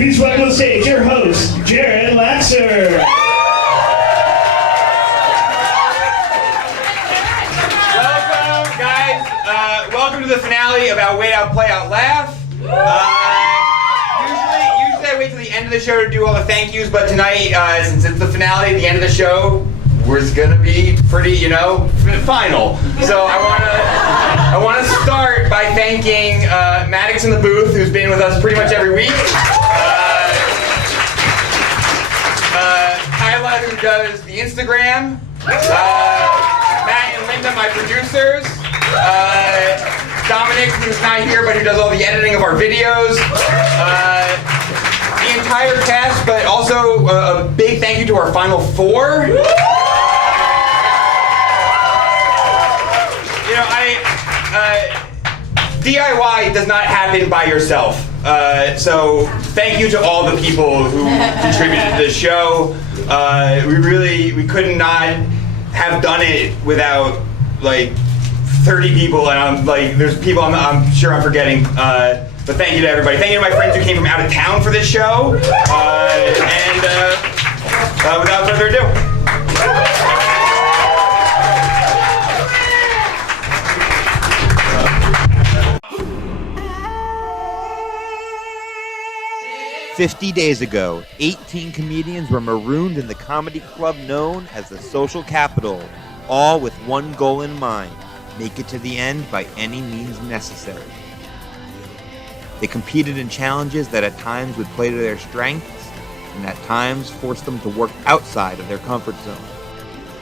Please welcome to the stage your host, Jared Laxer. Welcome, guys. Welcome to the finale of Wait, Outplay, Outlaugh. Usually I wait till the end of the show to do all the thank yous, but tonight, since it's the finale, the end of the show, was gonna be pretty, final. So I wanna start by thanking Maddox in the booth, who's been with us pretty much every week. Kyla, who does the Instagram. Matt and Linda, my producers. Dominic, who's not here, but who does all the editing of our videos. The entire cast, but also a big thank you to our final four. DIY does not happen by yourself. So thank you to all the people who contributed to this show. We could not have done it without like 30 people, and there's people I'm sure I'm forgetting. But thank you to everybody. Thank you to my friends who came from out of town for this show. Without further ado. 50 days ago, 18 comedians were marooned in the comedy club known as the Social Capital, all with one goal in mind: make it to the end by any means necessary. They competed in challenges that at times would play to their strengths, and at times forced them to work outside of their comfort zone.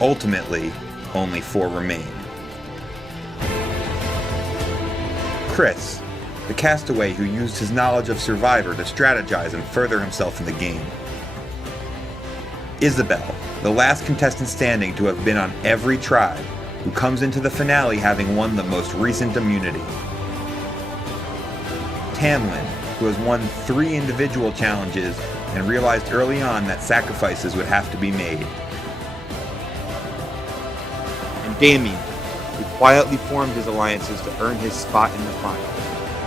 Ultimately, only 4 remained. Chris, the castaway who used his knowledge of Survivor to strategize and further himself in the game. Isabel, the last contestant standing to have been on every tribe, who comes into the finale having won the most recent immunity. Tamlin, who has won 3 individual challenges and realized early on that sacrifices would have to be made. And Damien, who quietly formed his alliances to earn his spot in the final.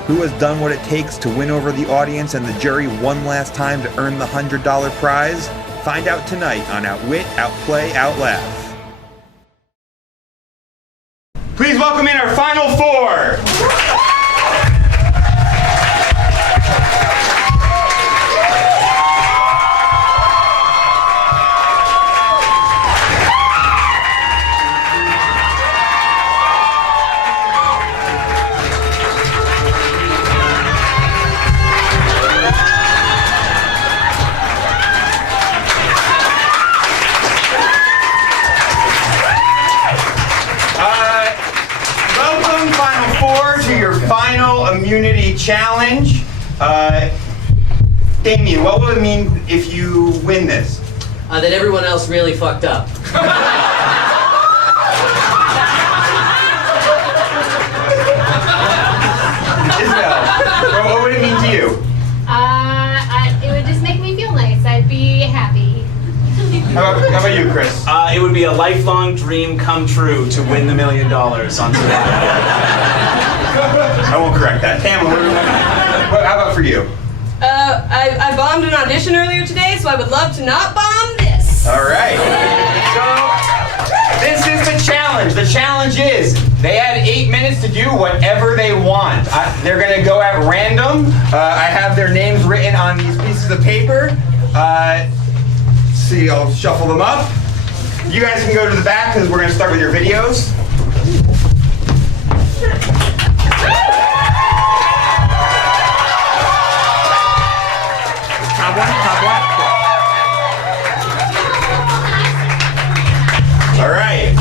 Who has done what it takes to win over the audience and the jury one last time to earn the $100 prize? Find out tonight on Outwit, Outplay, Outlaugh. Please welcome in our final 4. Final immunity challenge. Damien, what will it mean if you win this? That everyone else really fucked up. Isabel, what would it mean to you? It would just make me feel nice. I'd be happy. How about you, Chris? It would be a lifelong dream come true to win the $1 million on Survivor. I won't correct that. Tamla, how about for you? I bombed an audition earlier today, so I would love to not bomb this. All right. So, this is the challenge. The challenge is they had 8 minutes to do whatever they want. They're going to go at random. I have their names written on these pieces of paper. See, I'll shuffle them up. You guys can go to the back because we're going to start with your videos. All right.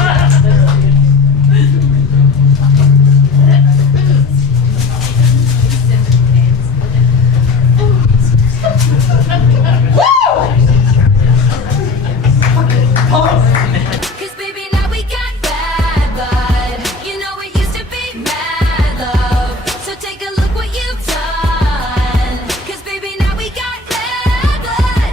Cause baby, now we got bad blood. You know it used to be mad love. So take a look what you've done. Cause baby, now we got bad blood.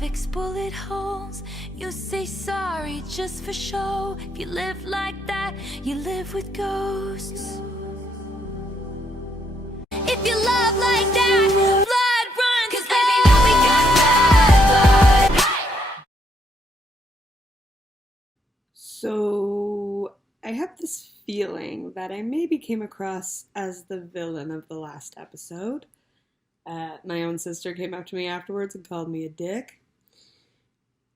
fix bullet holes. You say sorry just for show. If you live like that, you live with ghosts. If you love like that, blood run, 'cause baby, now we got bad blood. So, I have this feeling that I maybe came across as the villain of the last episode. My own sister came up to me afterwards and called me a dick.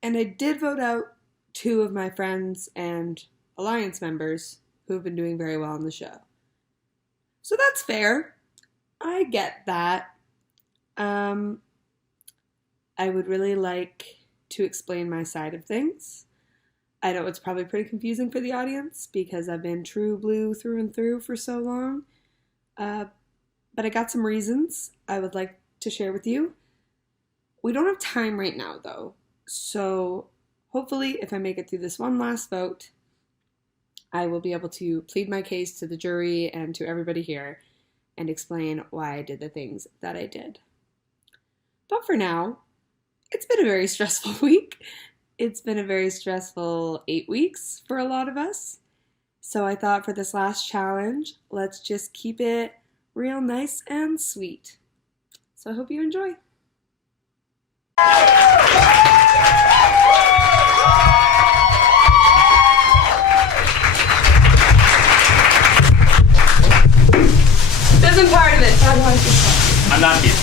And I did vote out 2 of my friends and Alliance members who have been doing very well on the show. So that's fair. I get that. I would really like to explain my side of things. I know it's probably pretty confusing for the audience because I've been true blue through and through for so long. But I got some reasons I would like to share with you. We don't have time right now, though. So hopefully, if I make it through this one last vote, I will be able to plead my case to the jury and to everybody here and explain why I did the things that I did. But for now, it's been a very stressful week. It's been a very stressful 8 weeks for a lot of us. So I thought for this last challenge, let's just keep it real nice and sweet. So I hope you enjoy. This isn't part of it. I'm not here.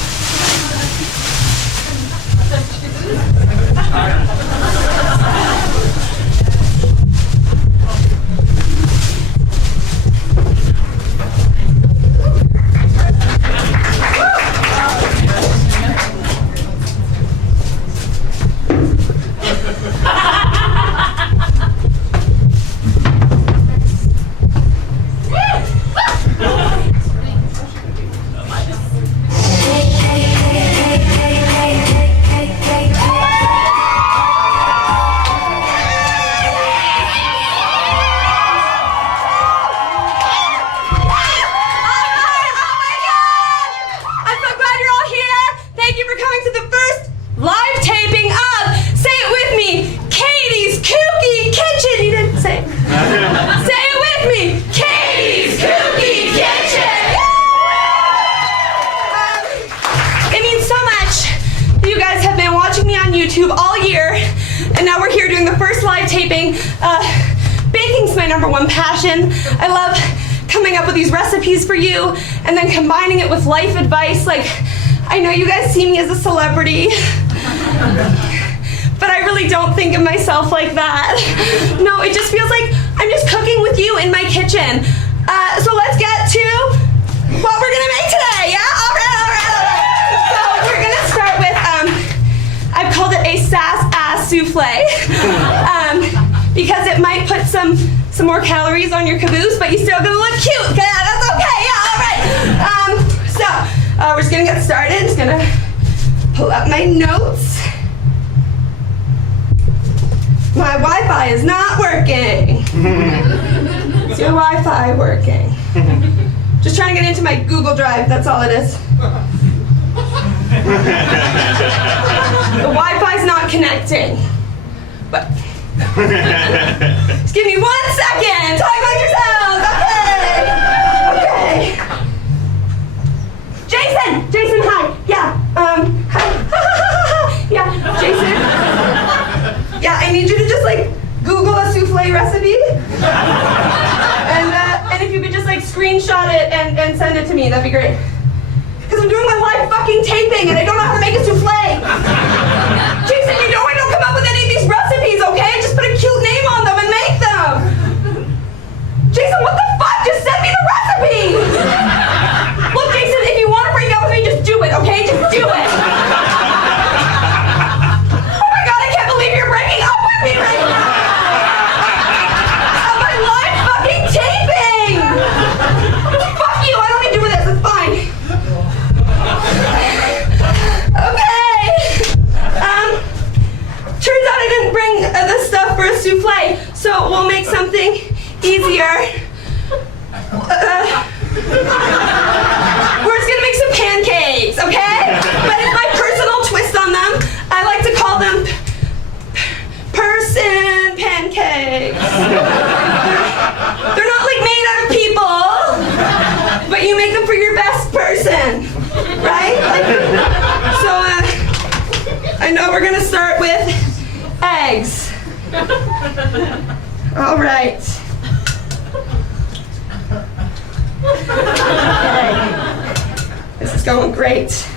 YouTube all year, and now we're here doing the first live taping. Baking's my #1 passion. I love coming up with these recipes for you and then combining it with life advice. Like, I know you guys see me as a celebrity, but I really don't think of myself like that. No, it just feels like I'm just cooking with you in my kitchen. So let's get to what we're gonna make today, yeah? All right. So we're gonna start with, I've called it a sass-ass souffle, because it might put some more calories on your caboose, but you're still gonna look cute. Okay, that's okay, yeah, all right. So we're just gonna get started. Just gonna pull up my notes. My Wi-Fi is not working. Is your Wi-Fi working? Just trying to get into my Google Drive, that's all it is. The Wi-Fi's not connecting. But just give me 1 second. Talk about yourselves. Okay. Jason, hi. Yeah. Yeah, Jason. Yeah, I need you to just like Google a souffle recipe. And if you could just like screenshot it and send it to me, that'd be great. Because I'm doing my live fucking taping and I don't know how to make a souffle. Jason, you know I don't come up with any of these recipes, okay? Just put a cute name on them and make them. Jason, what the fuck? Just send me the recipe. Look, Jason, if you want to break up with me, just do it, okay? Just do it. Oh my God, I can't believe you're breaking up with me right now. On my live fucking taping. Fuck you, I don't need to do this, it's fine. Okay. Turns out I didn't bring the stuff for a souffle, so we'll make something easier. We're just gonna make some pancakes, okay? But it's my personal twist on them. I like to call them pancakes. They're not like made out of people, but you make them for your best person, right? So I know we're gonna start with eggs. All right. Okay. This is going great.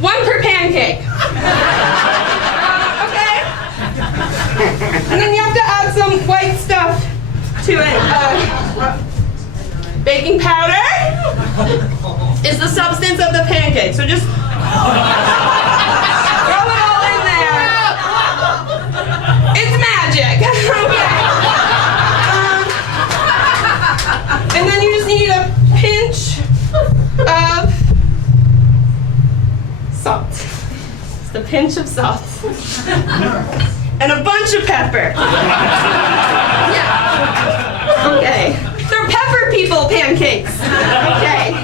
One per pancake. Okay? And then you have to add some white stuff to it. Baking powder is the substance of the pancake. So just throw it all in there. It's magic. Okay. And then you just need a pinch of salt. Just a pinch of salt. And a bunch of pepper. Yeah. Okay. They're pepper people pancakes. Okay.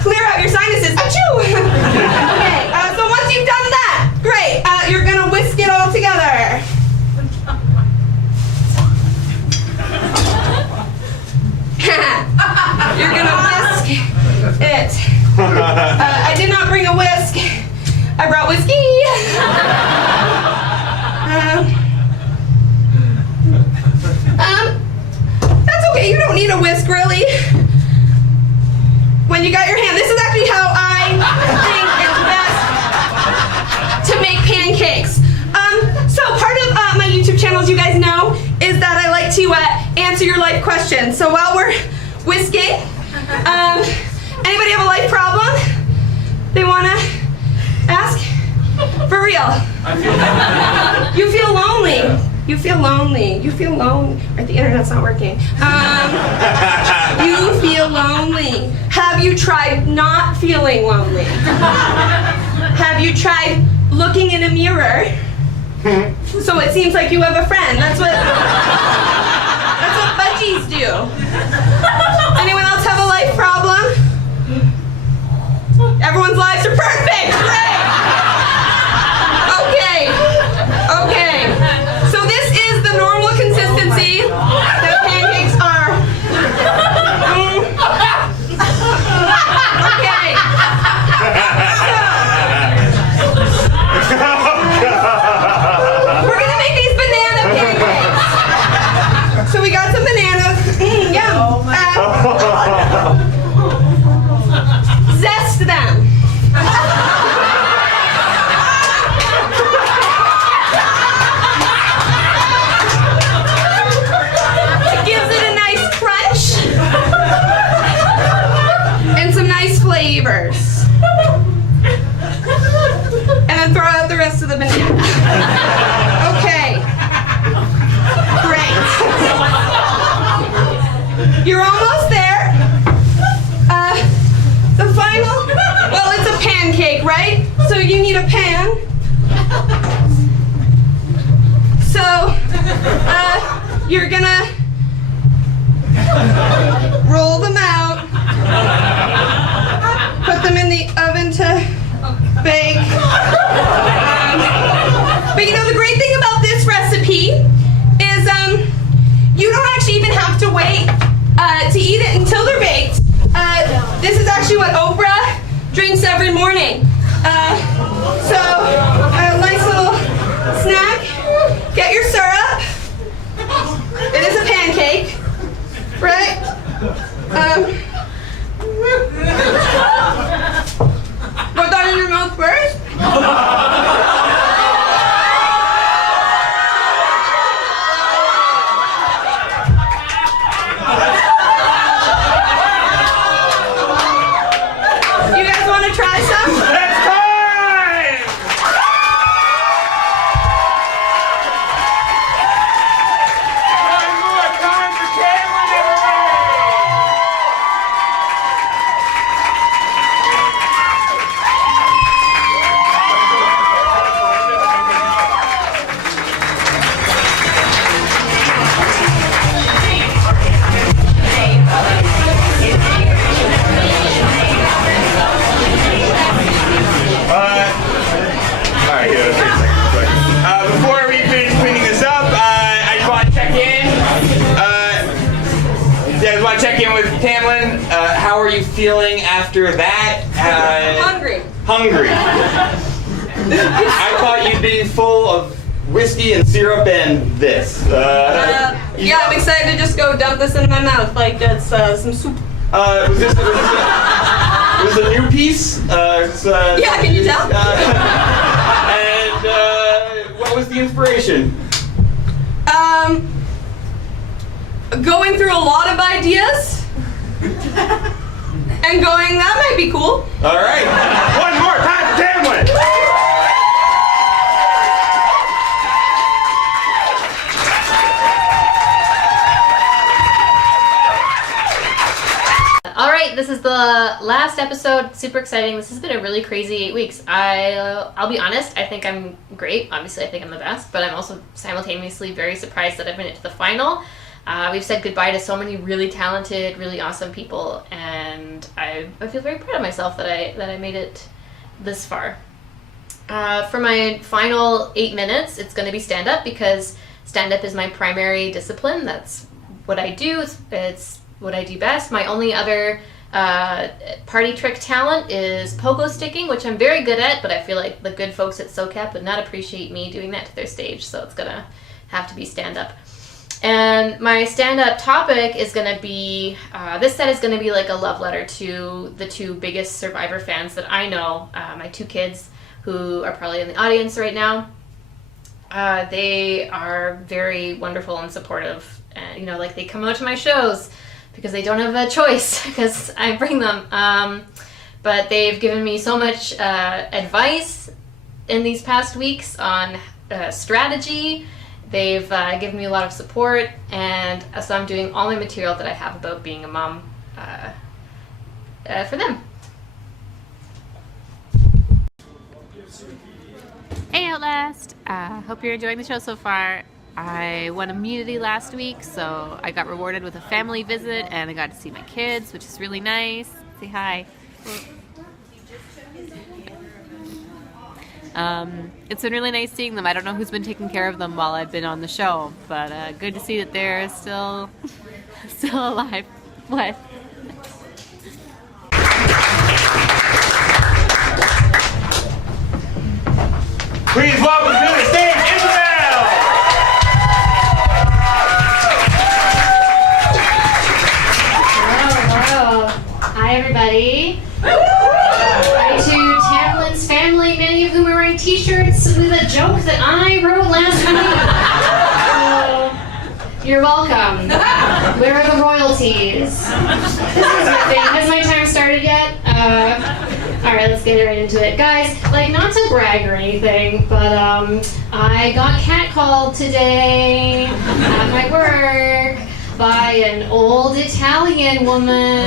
Clear out your sinuses. Achoo! Okay. So once you've done that, great. You're gonna whisk it all together. You're gonna whisk it. I did not bring a whisk. I brought whiskey. That's okay. You don't need a whisk, really. When you got your hand, this is actually how I think it's best to make pancakes. So part of my YouTube channel, as you guys know, is that I like to answer your life questions. So while we're whisking, anybody have a life problem they want to ask? For real. You feel lonely. You feel lonely. You feel lonely. Right, the internet's not working. You feel lonely. Have you tried not feeling lonely? Have you tried looking in a mirror so it seems like you have a friend? That's what budgies do. Anyone else have a life problem? Everyone's lives are perfect. Great. Okay. So this is the normal consistency that pancakes are. Okay. We're gonna make these banana pancakes. So we got some bananas. Yum. Zest them. It gives it a nice crunch and some nice flavors. And then throw out the rest of the banana. Okay. Great. You're almost there. The final, well, it's a pancake, right? So you need a pan. So, you're gonna roll them out, put them in the oven to bake. But you know, the great thing about this recipe is you don't actually even have to wait to eat it until they're baked. This is actually what Oprah drinks every morning. So, a nice little snack. Get your syrup. It is a pancake, right? Put that in your mouth first. right, yeah, let's take a second. Before we finish cleaning this up, I just want to check in. I just want to check in with Tamlin. How are you feeling after that? Hungry. Hungry. I thought you'd be full of whiskey and syrup and this. Yeah, I'm excited to just go dump this into my mouth like it's some soup. Was this a new piece? Yeah, can you tell? And what was the inspiration? Going through a lot of ideas and going, that might be cool. All right. One more time for Tamlin. All right, this is the last episode. Super exciting. This has been a really crazy 8 weeks. I'll be honest, I think I'm great. Obviously, I think I'm the best, but I'm also simultaneously very surprised that I've made it to the final. We've said goodbye to so many really talented, really awesome people, and I feel very proud of myself that I made it this far. For my final 8 minutes, it's going to be stand-up because stand-up is my primary discipline. That's what I do. It's what I do best. My only other party trick talent is pogo sticking, which I'm very good at, but I feel like the good folks at SoCap would not appreciate me doing that to their stage, so it's gonna have to be stand-up. And my stand-up topic is gonna be, this set is gonna be like a love letter to the two biggest Survivor fans that I know, my 2 kids who are probably in the audience right now. They are very wonderful and supportive, and like they come out to my shows because they don't have a choice because I bring them. But they've given me so much advice in these past weeks on strategy. They've given me a lot of support, and so I'm doing all my material that I have about being a mom for them. Hey Outlast! Hope you're enjoying the show so far. I won immunity last week, so I got rewarded with a family visit and I got to see my kids, which is really nice. Say hi. It's been really nice seeing them. I don't know who's been taking care of them while I've been on the show, but good to see that they're still alive. What? Please welcome to the stage, Isabel! Hello. Hi, everybody. Hi to Tamlin's family, many of whom are wearing t-shirts with a joke that I wrote last week. So, you're welcome. Where are the royalties? This is my thing. Has my time started yet? Alright, let's get right into it. Guys, not to brag or anything, but I got catcalled today at my work by an old Italian woman.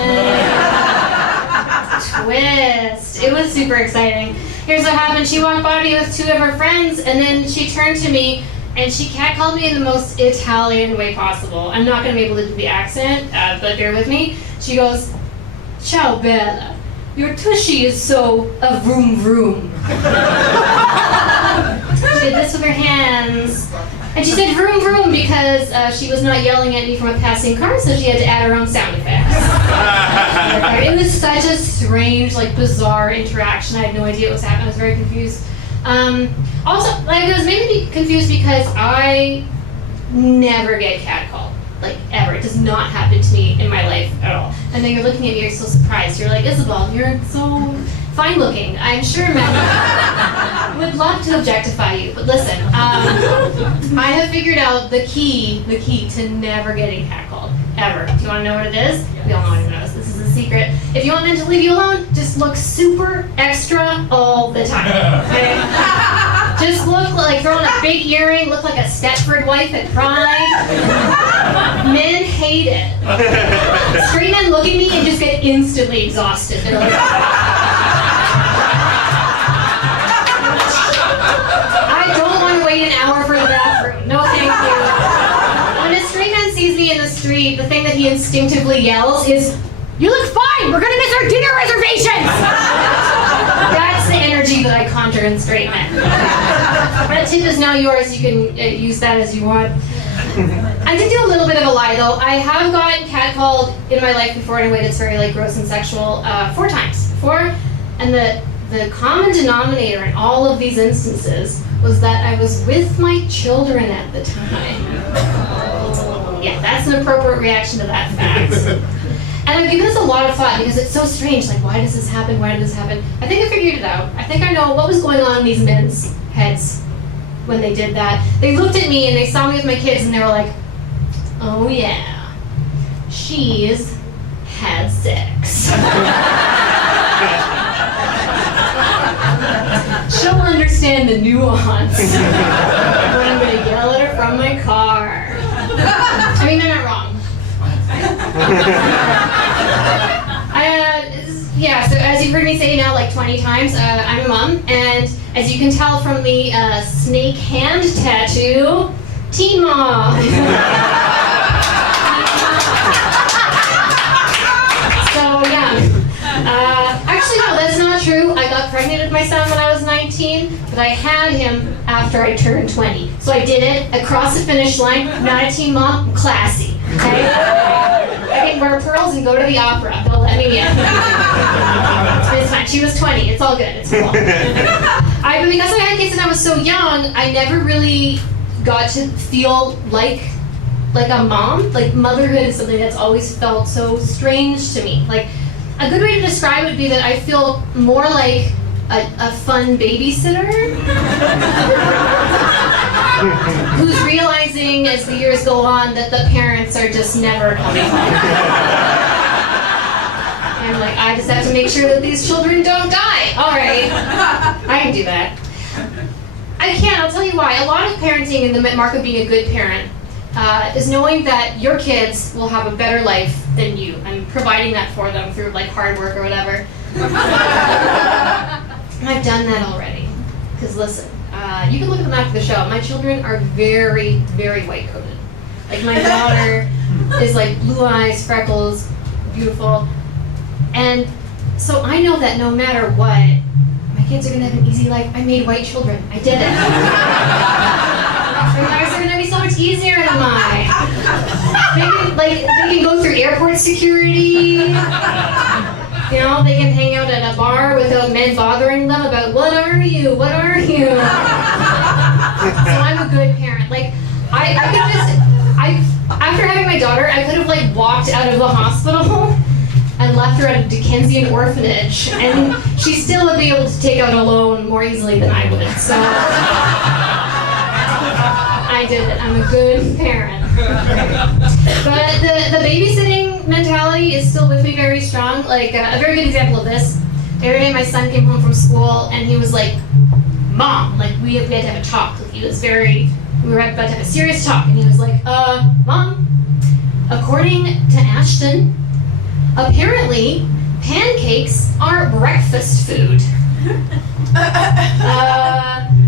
Twist. It was super exciting. Here's what happened. She walked by me with 2 of her friends, and then she turned to me, and she catcalled me in the most Italian way possible. I'm not going to be able to do the accent, but bear with me. She goes, "Ciao, Bella. Your tushy is so a vroom vroom." She did this with her hands. And she said vroom vroom because she was not yelling at me from a passing car, so she had to add her own sound effects. It was such a strange, bizarre interaction. I had no idea what was happening. I was very confused. Also, it was making me confused because I never get catcalled. Ever. It does not happen to me in my life at all. And then you're looking at me, you're so surprised. You're like, Isabel, you're so fine looking. I'm sure men would love to objectify you. But listen, I have figured out the key to never getting catcalled. Ever. Do you want to know what it is? We all know what it is. This is a secret. If you want men to leave you alone, just look super extra all the time. Okay? Just look like throwing a big earring, look like a Stepford wife at Pride. Men hate it. Straight men look at me and just get instantly exhausted. They're like, I don't want to wait an hour for the bathroom. No, thank you. When a straight man sees me in the street, the thing that he instinctively yells is, "You look fine! We're gonna miss our dinner reservations!" That's the energy that I hunter and straight men. That tip is now yours. You can use that as you want. I did do a little bit of a lie, though. I have gotten catcalled in my life before in a way that's very like gross and sexual 4 times before, and the common denominator in all of these instances was that I was with my children at the time. Yeah, that's an appropriate reaction to that fact. And I've given this a lot of thought because it's so strange. Like, why does this happen? Why did this happen? I think I figured it out. I think I know what was going on in these men's heads when they did that. They looked at me and they saw me with my kids and they were like, oh yeah, she's had sex. She'll understand the nuance when I'm going to yell at her from my car. I mean, they're not wrong. Yeah, so as you've heard me say now like 20 times, I'm a mom, and as you can tell from the snake hand tattoo, teen mom. So yeah. Actually, no, that's not true. I got pregnant with my son when I was 19, but I had him after I turned 20. So I did it across the finish line. Not a teen mom, I'm classy. Okay? I can wear pearls and go to the opera. They'll let me in. It's fine. She was 20. It's all good. It's cool. But because I had kids and I was so young, I never really got to feel like a mom. Like motherhood is something that's always felt so strange to me. Like a good way to describe it would be that I feel more like a fun babysitter who's realizing as the years go on that the parents are just never coming home. And like, I just have to make sure that these children don't die. All right, I can do that. I can't, I'll tell you why. A lot of parenting in the mark of being a good parent is knowing that your kids will have a better life than you and providing that for them through like hard work or whatever. And I've done that already. Because listen, you can look at them after the show. My children are very, very white-coated. Like my daughter is like blue eyes, freckles, beautiful. And so I know that no matter what, my kids are gonna have an easy life. I made white children. I did it. Their lives are gonna be so much easier than mine. They can go through airport security. You know, they can hang out at a bar without men bothering them about what are you? What are you? So I'm a good parent. Like after having my daughter, I could have like walked out of the hospital and left her at a Dickensian orphanage, and she still would be able to take out a loan more easily than I would. So I did it. I'm a good parent. But the babysitting mentality is still with me very strong. Like a very good example of this. The other day my son came home from school and he was like, Mom, like we had to have a talk. Like, we were about to have a serious talk, and he was like, Mom, according to Ashton, apparently pancakes are breakfast food.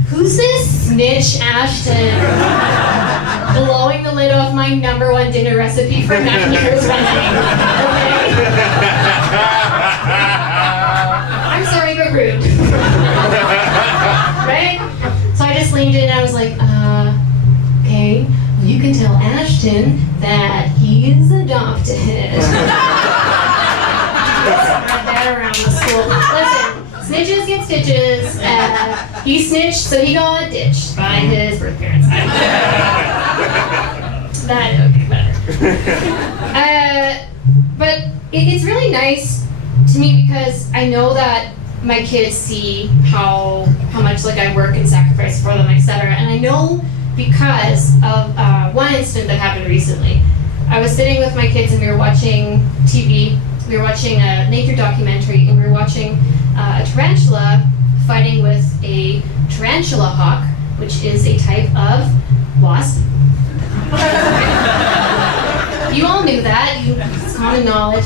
Who's this snitch Ashton blowing the lid off my #1 dinner recipe for 9 years running? Okay? I'm sorry, but rude. Right? So I just leaned in and I was like, okay, well, you can tell Ashton that he's adopted. Spread that around the school. Listen, snitches get stitches. He snitched, so he got ditched by his birth parents. Okay, whatever. But it's really nice to me because I know that my kids see how much like I work and sacrifice for them, etc. And I know because of one incident that happened recently. I was sitting with my kids and we were watching TV. We were watching a nature documentary, and we were watching a tarantula fighting with a tarantula hawk, which is a type of wasp. You all knew that. It's common knowledge.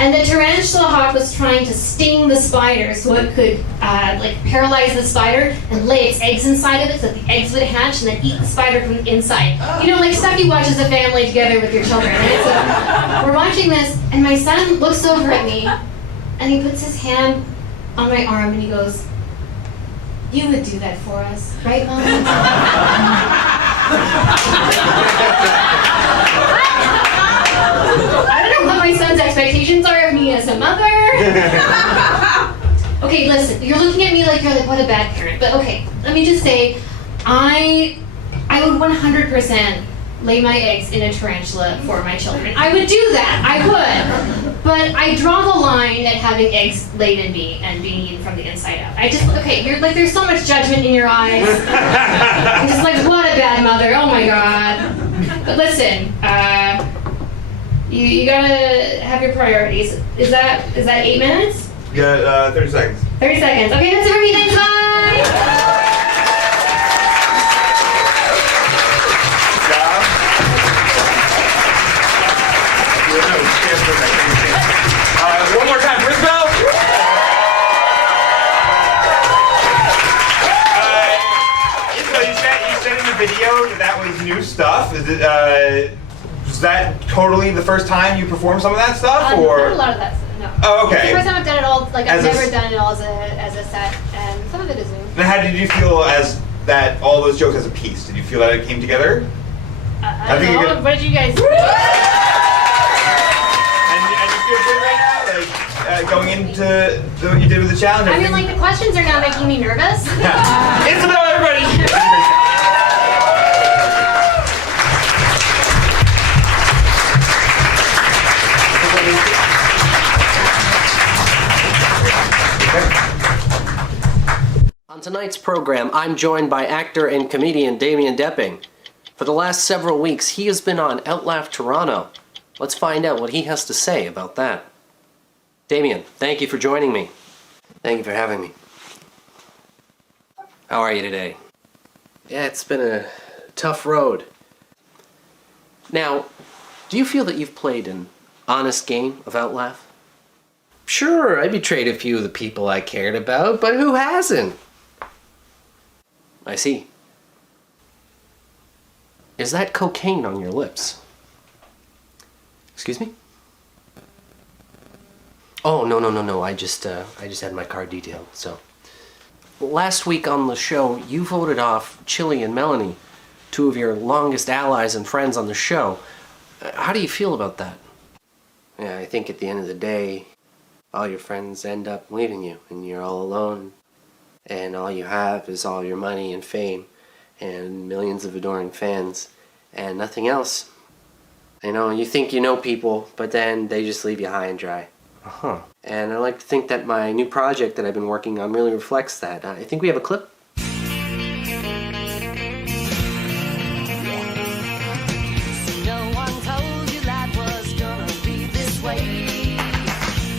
And the tarantula hawk was trying to sting the spider so it could paralyze the spider and lay its eggs inside of it so that the eggs would hatch and then eat the spider from the inside. You know, like stuff you watch as a family together with your children. And we're watching this, and my son looks over at me, and he puts his hand on my arm, and he goes, You would do that for us, right, Mom? I don't know what my son's expectations are of me as a mother. Okay, listen, you're looking at me like you're like, what a bad parent. But okay, let me just say, I would 100% lay my eggs in a tarantula for my children. I would do that, I would. But I draw the line at having eggs laid in me and being eaten from the inside out. You're like, there's so much judgment in your eyes. I'm just like, what a bad mother, oh my God. But listen, you gotta have your priorities. Is that 8 minutes? You got 30 seconds. 30 seconds. Okay, that's it for me. Thanks, bye! Good job. One more time, Brisbane. Isabel, you said in the video that was new stuff. Is it? Was that totally the first time you performed some of that stuff, or? Not a lot of that stuff. No. Oh, okay. It's the first time I've done it all. Like I've As a never done it all as a set, and some of it is new. Then how did you feel as that all those jokes as a piece? Did you feel that it came together? I don't know. What did you guys? And you feel good right now, like going into what you did with the challenge. I mean, like the questions are now making me nervous. Isabel, everybody. On tonight's program, I'm joined by actor and comedian Damien Depping. For the last several weeks, he has been on Outlaugh Toronto. Let's find out what he has to say about that. Damien, thank you for joining me. Thank you for having me. How are you today? Yeah, it's been a tough road. Now, do you feel that you've played an honest game of Outlaugh? Sure, I betrayed a few of the people I cared about, but who hasn't? I see. Is that cocaine on your lips? Excuse me? Oh, no. I just had my car detailed, so. Last week on the show, you voted off Chili and Melanie, two of your longest allies and friends on the show. How do you feel about that? Yeah, I think at the end of the day, all your friends end up leaving you, and you're all alone, and all you have is all your money and fame, and millions of adoring fans, and nothing else. You know, you think you know people, but then they just leave you high and dry. Uh-huh. And I like to think that my new project that I've been working on really reflects that. I think we have a clip. No one told you life was gonna be this way.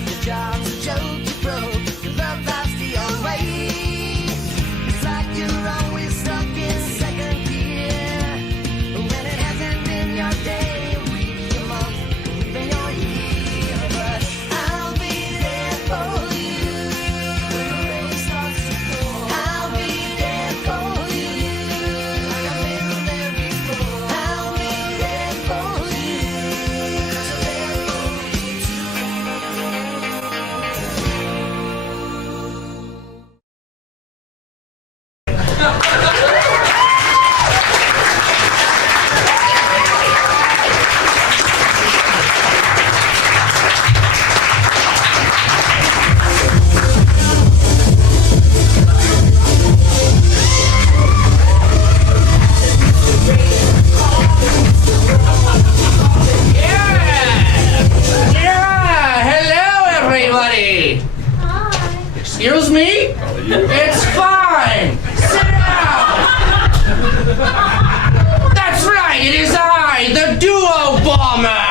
Your job's a joke, you broke. Your love life's the old way. It's like you're always stuck in second gear. When it hasn't been your day, a week, a month, even your year. But I'll be there for you when the rain starts to pour. I'll be there for you like I've been there before. I'll be there for you 'cause I'm there for you Hello, everybody! Excuse me? It's fine! Sit down! That's right, it is I, the Duo Bomber!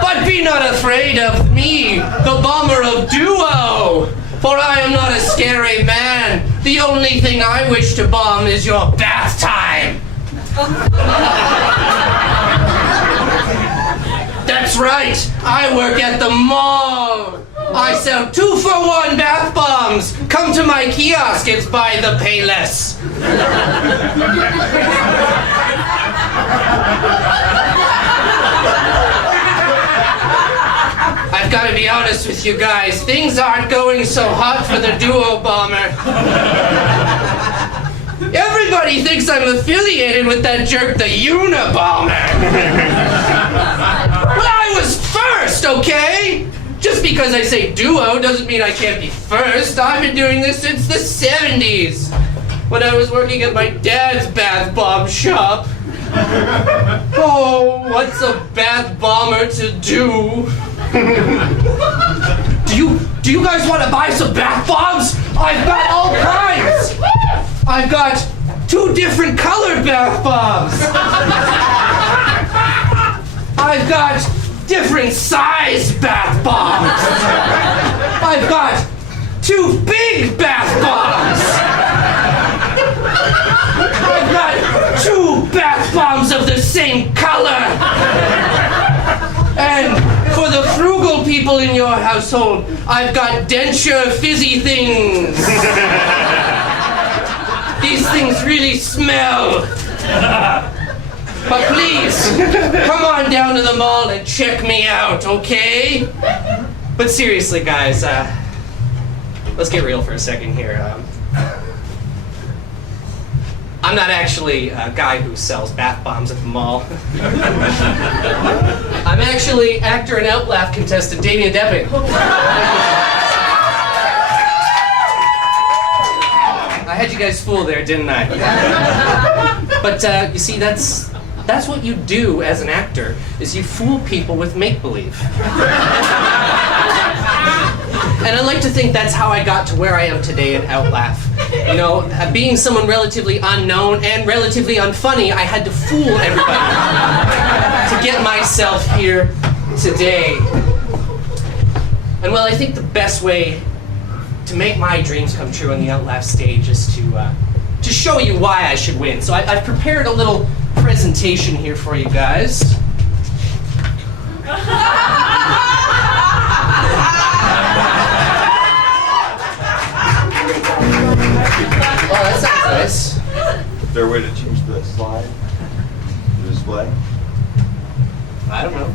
But be not afraid of me, the Bomber of Duo! For I am not a scary man. The only thing I wish to bomb is your bath time! That's right, I work at the mall. I sell 2-for-1 bath bombs. Come to my kiosk, it's by the Payless. I've gotta be honest with you guys. Things aren't going so hot for the duo bomber. Everybody thinks I'm affiliated with that jerk, the Unabomber. Well, I was first, okay? Just because I say duo doesn't mean I can't be first. I've been doing this since the 70s, when I was working at my dad's bath bomb shop. Oh, what's a bath bomber to do? Do you guys want to buy some bath bombs? I've got all kinds. I've got 2 different colored bath bombs. I've got different size bath bombs. I've got 2 big bath bombs. I've got 2 bath bombs of the same color. And for the frugal people in your household, I've got denture fizzy things. These things really smell. But please, come on down to the mall and check me out, okay? But seriously, guys, let's get real for a second here. I'm not actually a guy who sells bath bombs at the mall. I'm actually actor and Outlaugh contestant Damien Depping. I had you guys fooled there, didn't I? But you see, that's what you do as an actor, is you fool people with make-believe. And I like to think that's how I got to where I am today at Outlaugh. You know, being someone relatively unknown and relatively unfunny, I had to fool everybody to get myself here today. And well, I think the best way to make my dreams come true on the Outlaugh stage is to show you why I should win. So I've prepared a little presentation here for you guys. Oh, that sounds nice. Is there a way to change the slide? The display? I don't know.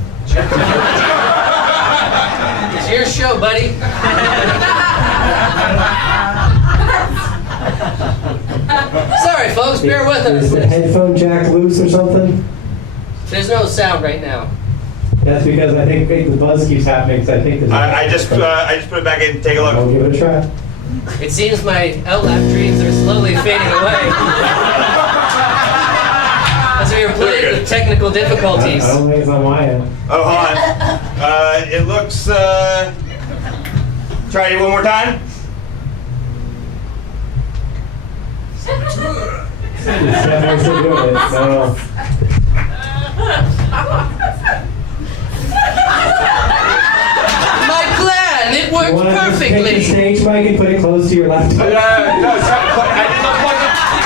It's your show, buddy. Sorry, folks, bear with us. Is the headphone jack loose or something? There's no sound right now. That's because I think the buzz keeps happening. Because I think there's. I just put it back in. Take a look. I'll give it a try. It seems my Outlaugh dreams are slowly fading away. As we are playing with technical difficulties. I don't think it's on my end. Oh, hold on. It looks. Try it one more time. It's definitely still doing it. So. My plan! It worked perfectly! Take the stage mic and put it close to your laptop. No,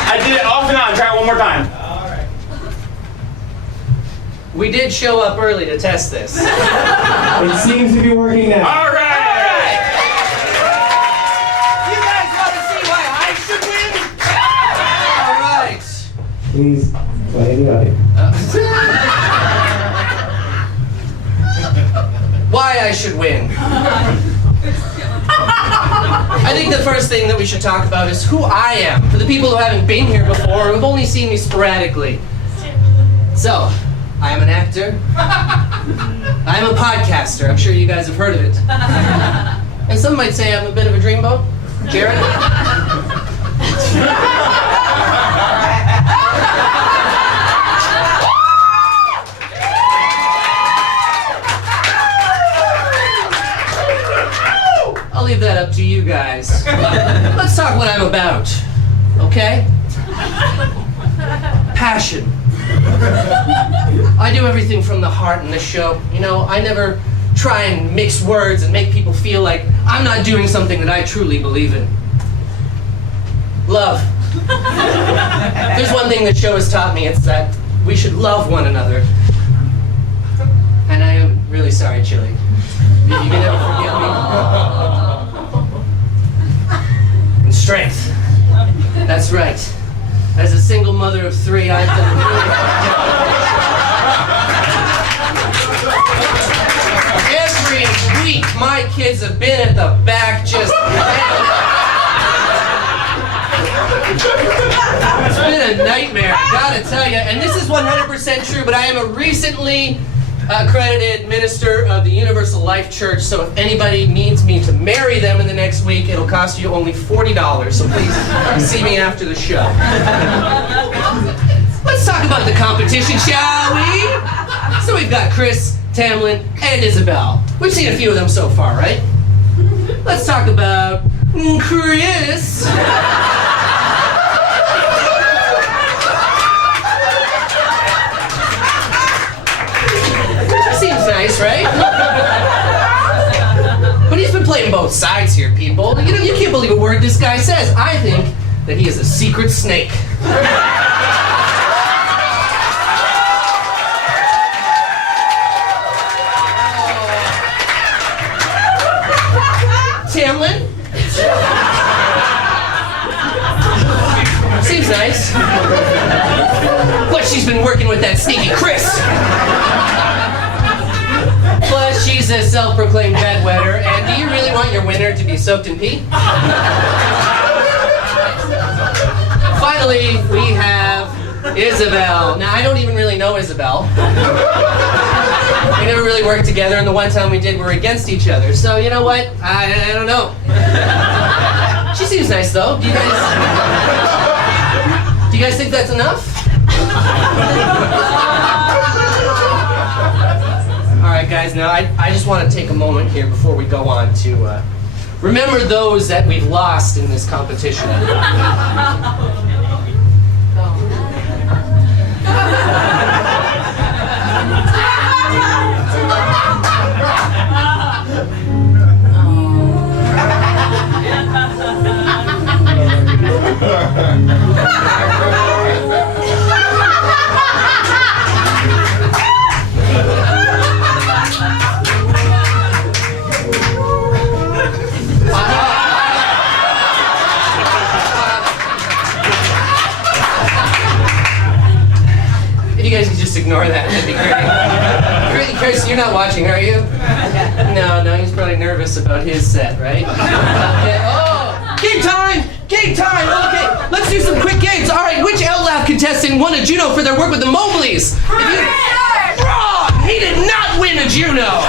I did it off and on. Try it one more time. We did show up early to test this. It seems to be working now. All right. You guys want to see why I should win? All right. Please play the audio. Why I should win. I think the first thing that we should talk about is who I am. For the people who haven't been here before, who've only seen me sporadically. So, I am an actor. I am a podcaster. I'm sure you guys have heard of it. And some might say I'm a bit of a dreamboat. Jared? I'll leave that up to you guys. Let's talk what I'm about, okay? Passion. I do everything from the heart in this show. You know, I never try and mix words and make people feel like I'm not doing something that I truly believe in. Love. There's one thing the show has taught me, it's that we should love one another. And I am really sorry, Chili. You can never forgive me. And strength. That's right. As a single mother of 3, I've done every week My kids have been at the back just... It's been a nightmare, I gotta tell you. And this is 100% true, but I am a recently accredited minister of the Universal Life Church, so if anybody needs me to marry them in the next week, it'll cost you only $40, so please see me after the show. Let's talk about the competition, shall we? So we've got Chris, Tamlin, and Isabel. We've seen a few of them so far, right? Let's talk about Chris. Seems nice, right? But he's been playing both sides here, people. You know, you can't believe a word this guy says. I think that he is a secret snake. Tamlin? Seems nice. But she's been working with that sneaky Chris. Plus, she's a self-proclaimed bedwetter, and do you really want your winner to be soaked in pee? Finally, we have Isabel. Now, I don't even really know Isabel. We never really worked together, and the one time we did, we were against each other. So, you know what? I don't know. She seems nice, though. Do you guys think that's enough? All right, guys, now I just want to take a moment here before we go on to remember those that we've lost in this competition. If you guys could just ignore that, that'd be great. Chris, you're not watching, are you? No, he's probably nervous about his set, right? Okay. Oh, game time! Game time! Okay, let's do some quick games. All right, which Outlaugh contestant won a Juno for their work with the Mobleys? Wrong! He did not win a Juno!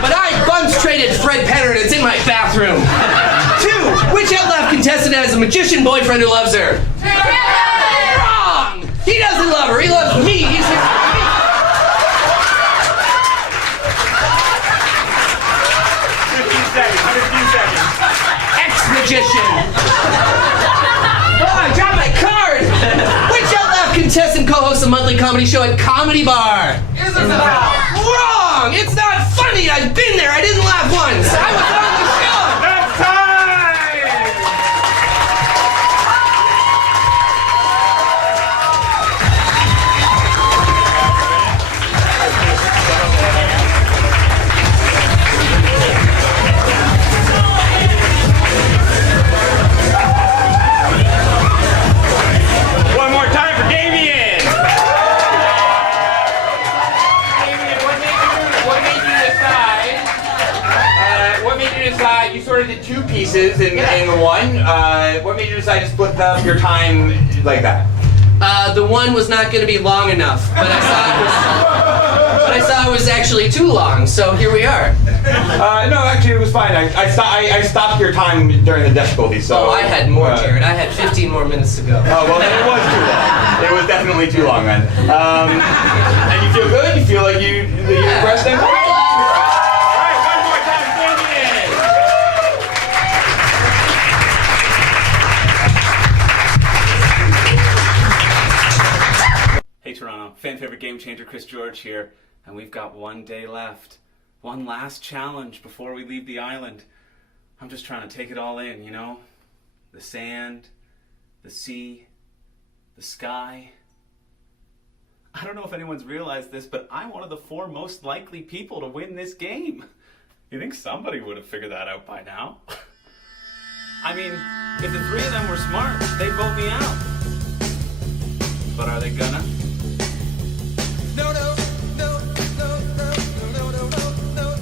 But I bunch traded Fred Penner and it's in my bathroom. 2, which Outlaw contestant has a magician boyfriend who loves her? Wrong! He doesn't love her, he loves me. He's here for me. Ex-magician. Oh, I dropped my card! Which Outlaw contestant co-hosts a monthly comedy show at Comedy Bar? Wrong! It's not funny! I've been there! I didn't laugh once! I was on the show! That's time! One more time for Damien! Damien, what made you decide? You sort of did 2 pieces in one. What made you decide to split up your time like that? The one was not going to be long enough, but I saw it was actually too long, so here we are. No, actually, it was fine. I stopped your time during the difficulty, so... Oh, I had more, Jared. I had 15 more minutes to go. Oh, well, then it was too long. It was definitely too long, then. And you feel good? You feel like you pressed them? All right, one more time, Damien! Hey Toronto, fan favorite game changer Chris George here, and we've got one day left. One last challenge before we leave the island. I'm just trying to take it all in, you know? The sand, the sea, the sky. I don't know if anyone's realized this, but I'm one of the 4 most likely people to win this game. You think somebody would have figured that out by now? I mean, if the 3 of them were smart, they'd vote me out. But are they gonna? No, no, no, no, no, no, no, no, no.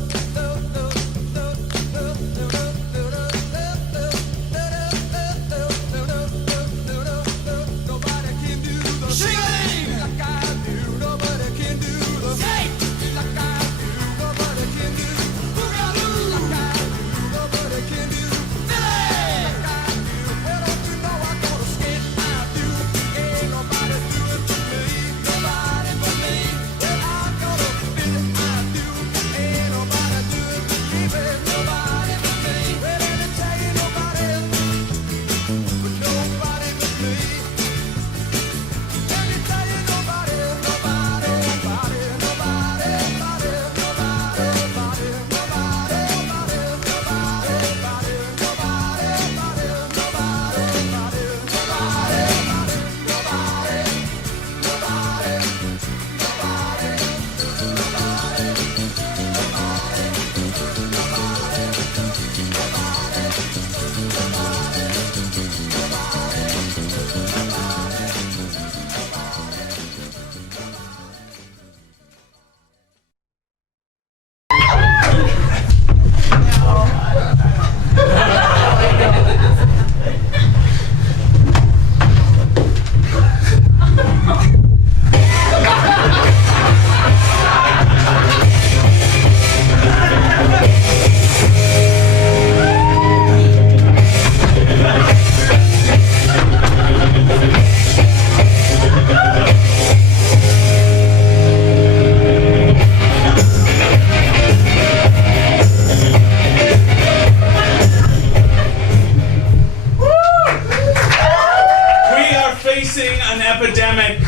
epidemic.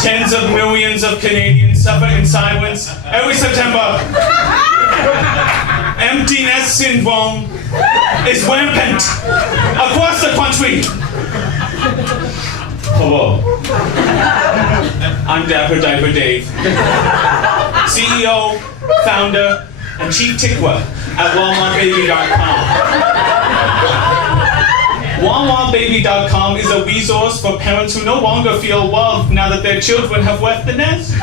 Tens of millions of Canadians suffer in silence every September. Empty nest syndrome is rampant across the country. Hello. I'm Dapper Diaper Dave, CEO, founder, and chief tickler at WalmartBaby.com. WalmartBaby.com is a resource for parents who no longer feel loved now that their children have left the nest.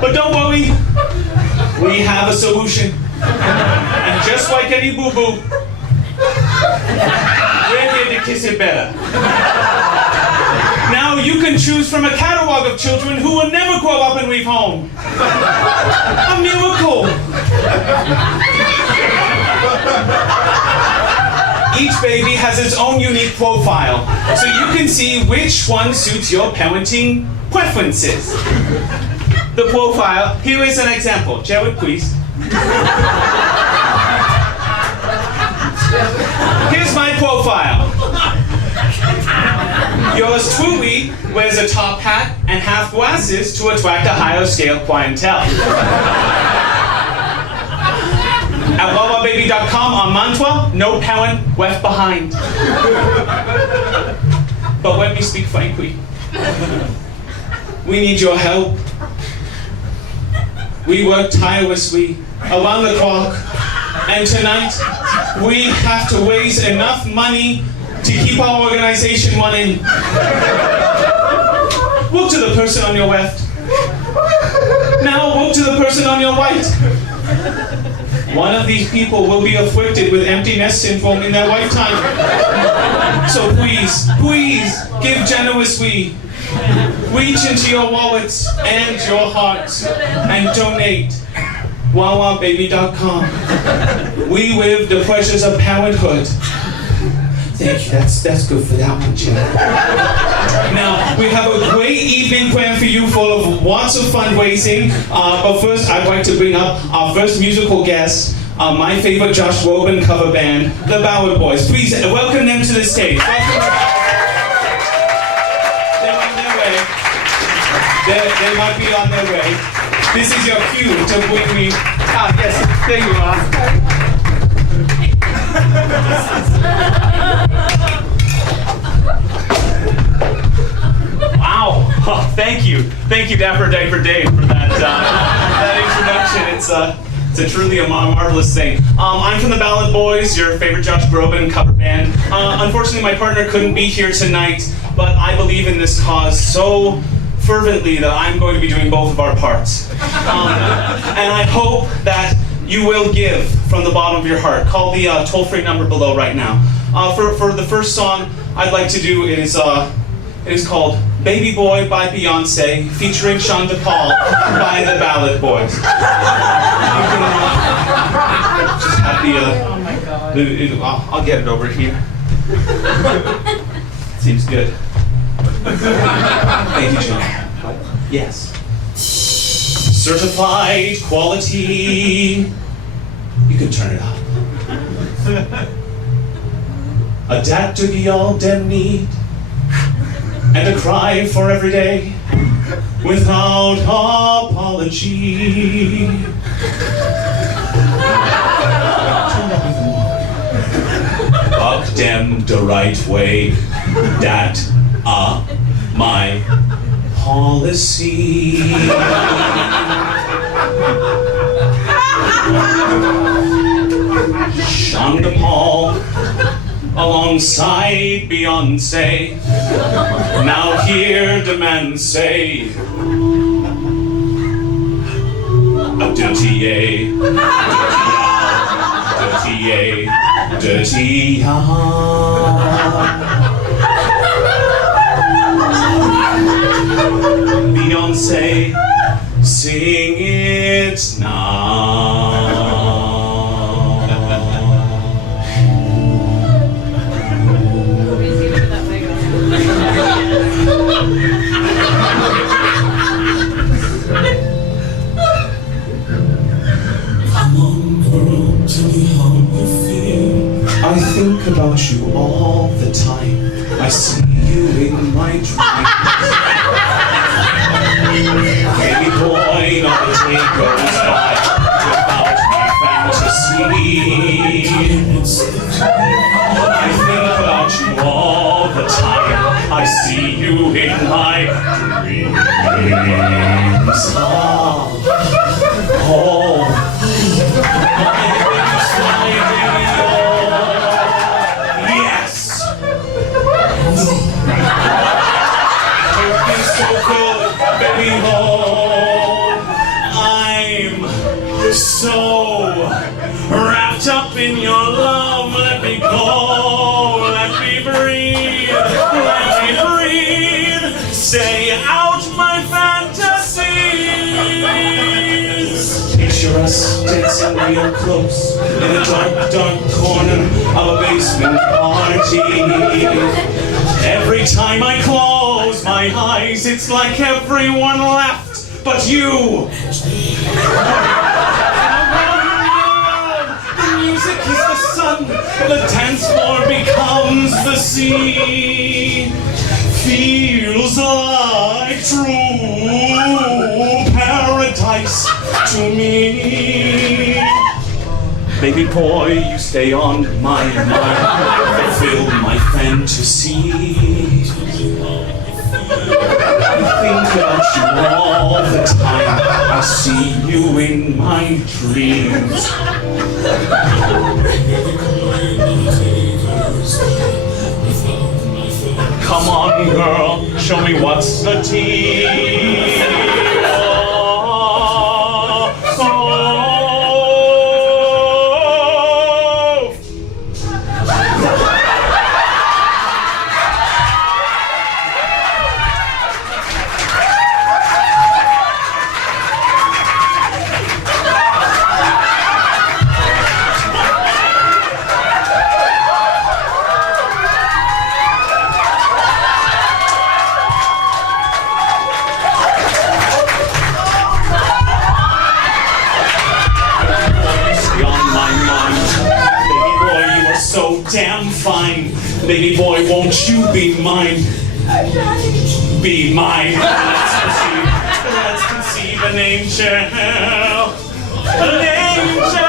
But don't worry, we have a solution. And just like any boo-boo, we're here to kiss it better. Now you can choose from a catalog of children who will never grow up and leave home. A miracle! Each baby has its own unique profile, so you can see which one suits your parenting preferences. The profile, here is an example. Jared, please. Here's my profile. Yours truly wears a top hat and half glasses to attract a higher scale clientele. At WalmartBaby.com, our mantra, no parent left behind. But let me speak frankly. We need your help. We work tirelessly, around the clock, and tonight we have to raise enough money to keep our organization running. Look to the person on your left. Now look to the person on your right. One of these people will be afflicted with empty nest syndrome in their lifetime. So please, please give generously. Reach into your wallets and your hearts and donate. WalmartBaby.com. We live the pleasures of parenthood. Thank you. That's good for that one, Jim. Now, we have a great evening planned for you full of lots of fundraising. But first, I'd like to bring up our first musical guest, my favorite Josh Groban cover band, the Ballad Boys. Please welcome them to the stage. They're on their way. They might be on their way. This is your cue to bring me. Ah, yes, there you are. Wow! Oh, thank you, Dapper Diaper Dave, for that introduction. It's a truly a marvelous thing. I'm from the Ballad Boys, your favorite Josh Groban cover band. Unfortunately, my partner couldn't be here tonight, but I believe in this cause so fervently that I'm going to be doing both of our parts. And I hope that you will give from the bottom of your heart. Call the toll-free number below right now. For the first song I'd like to do is it is called Baby Boy by Beyonce, featuring Sean DePaul by the Ballad Boys. You can just have I'll get it over here. Seems good. Thank you, John. Yes. Certified quality. You can turn it up. A dad to be all dem need, and a cry for every day, without apology. Fuck dem the right way, that my policy. Sean DePaul alongside Beyonce. Now hear the man say, a dirty A, dirty A, dirty A. Beyonce, sing it now. I I think about you all the time. I see you in my dreams. Baby boy, not a day goes by without my fantasies. I think about you all the time. I see you in my dreams. Yes! You're so good, baby, I'm so wrapped up in your love. Let me go, let me breathe, let me breathe. Say out my fantasies. Picture us dancing real close in a dark, dark corner of a basement party. Every time I close my eyes, it's like everyone left but you. The music is the sun, the dance floor becomes the sea. Feels like true paradise to me. Baby boy, you stay on my mind, fulfill my fantasy. I think about you all the time. I see you in my dreams. Come on, girl, show me what's the tea. Damn fine. Baby boy, won't you be mine? Be mine. Let's conceive an angel. An angel.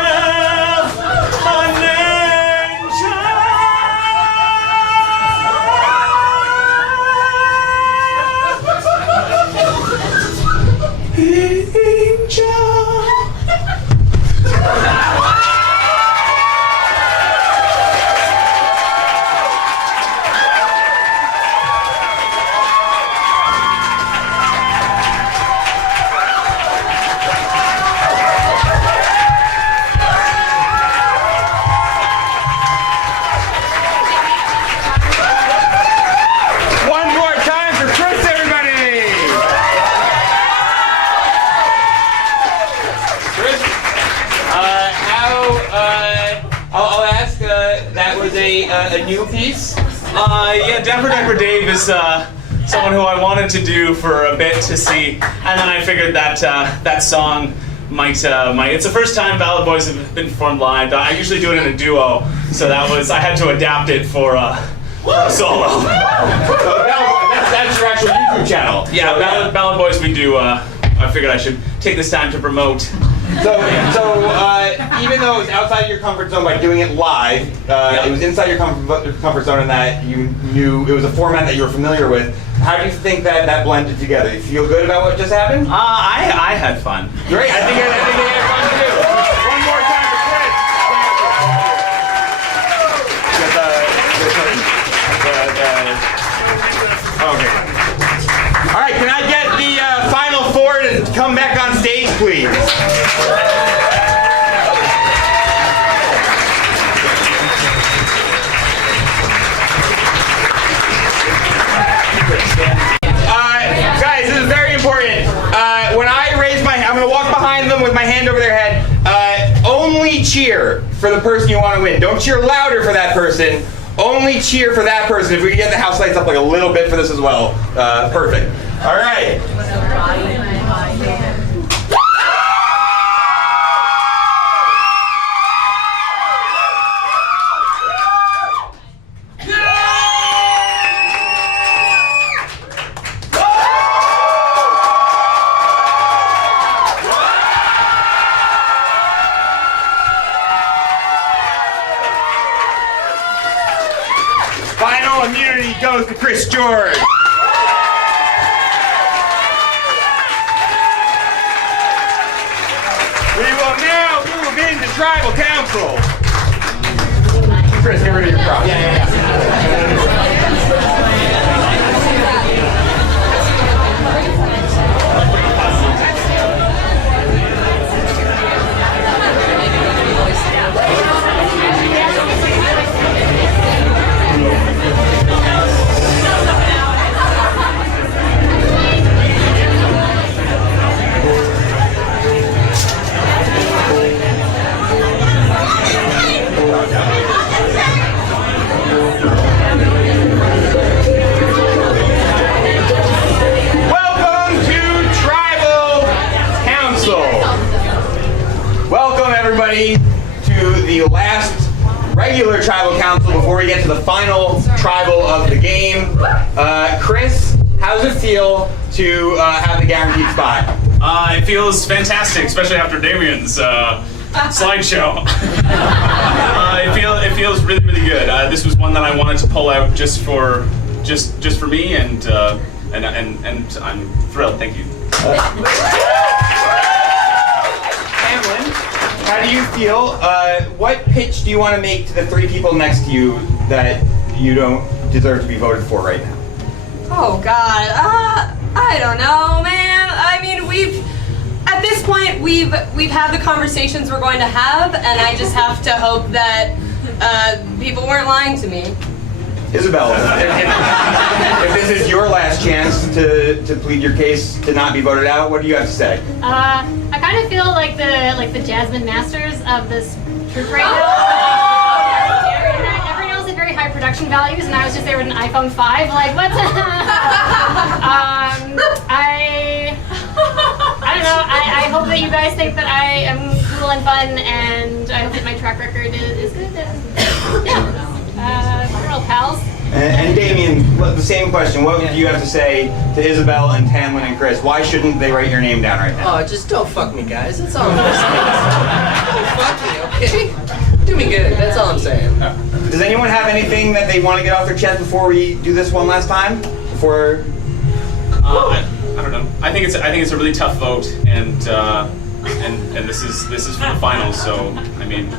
An a new piece? Yeah, Dapper Dave is someone who I wanted to do for a bit to see, and then I figured that that song might. It's the first time Ballad Boys have been performed live. I usually do it in a duo, so I had to adapt it for a solo. That's your actual YouTube channel. Yeah, Ballad Boys we do. I figured I should take this time to promote. So even though it was outside your comfort zone by doing it live, it was inside your comfort zone in that you knew it was a format that you were familiar with. How do you think that blended together? You feel good about what just happened? I had fun. Great. I think they had fun too. One more time for Chris. Okay. All right. Can I get the final four to come back on stage, please? Guys, this is very important. When I raise I'm going to walk behind them with my hand over their head. Only cheer for the person you want to win. Don't cheer louder for that person. Only cheer for that person. If we can get the house lights up like a little bit for this as well. Perfect. All right. final immunity goes to Chris George. We will now move into Tribal Council. Chris, get rid of your props. Welcome to Tribal Council. Welcome everybody to the last regular Tribal Council before we get to the final Tribal of the game. Chris, how does it feel to have the guaranteed spot? It feels fantastic, especially after Damien's slideshow. It feels really, really good. This was one that I wanted to pull out just for me, and I'm thrilled. Thank you. Hamlin, how do you feel? What pitch do you want to make to the three people next to you that you don't deserve to be voted for right now? Oh God, I don't know, man. I mean, at this point we've had the conversations we're going to have, and I just have to hope that people weren't lying to me. Isabel, if this is your last chance to plead your case to not be voted out, what do you have to say? I kind of feel like the Jasmine Masters of this troupe right now. Everyone else had very high production values, and I was just there with an iPhone 5. Like, what's I don't know. I hope that you guys think that I am cool and fun, and I hope that my track record is good. We're all pals. And Damien, the same question. What do you have to say to Isabel and Tamlin and Chris? Why shouldn't they write your name down right now? Oh, just don't fuck me, guys. That's all I'm saying. Don't fuck me, okay? Do me good. That's all I'm saying. Does anyone have anything that they want to get off their chest before we do this one last time? Before? I don't know. I think it's a really tough vote, and this is for the finals. So I mean,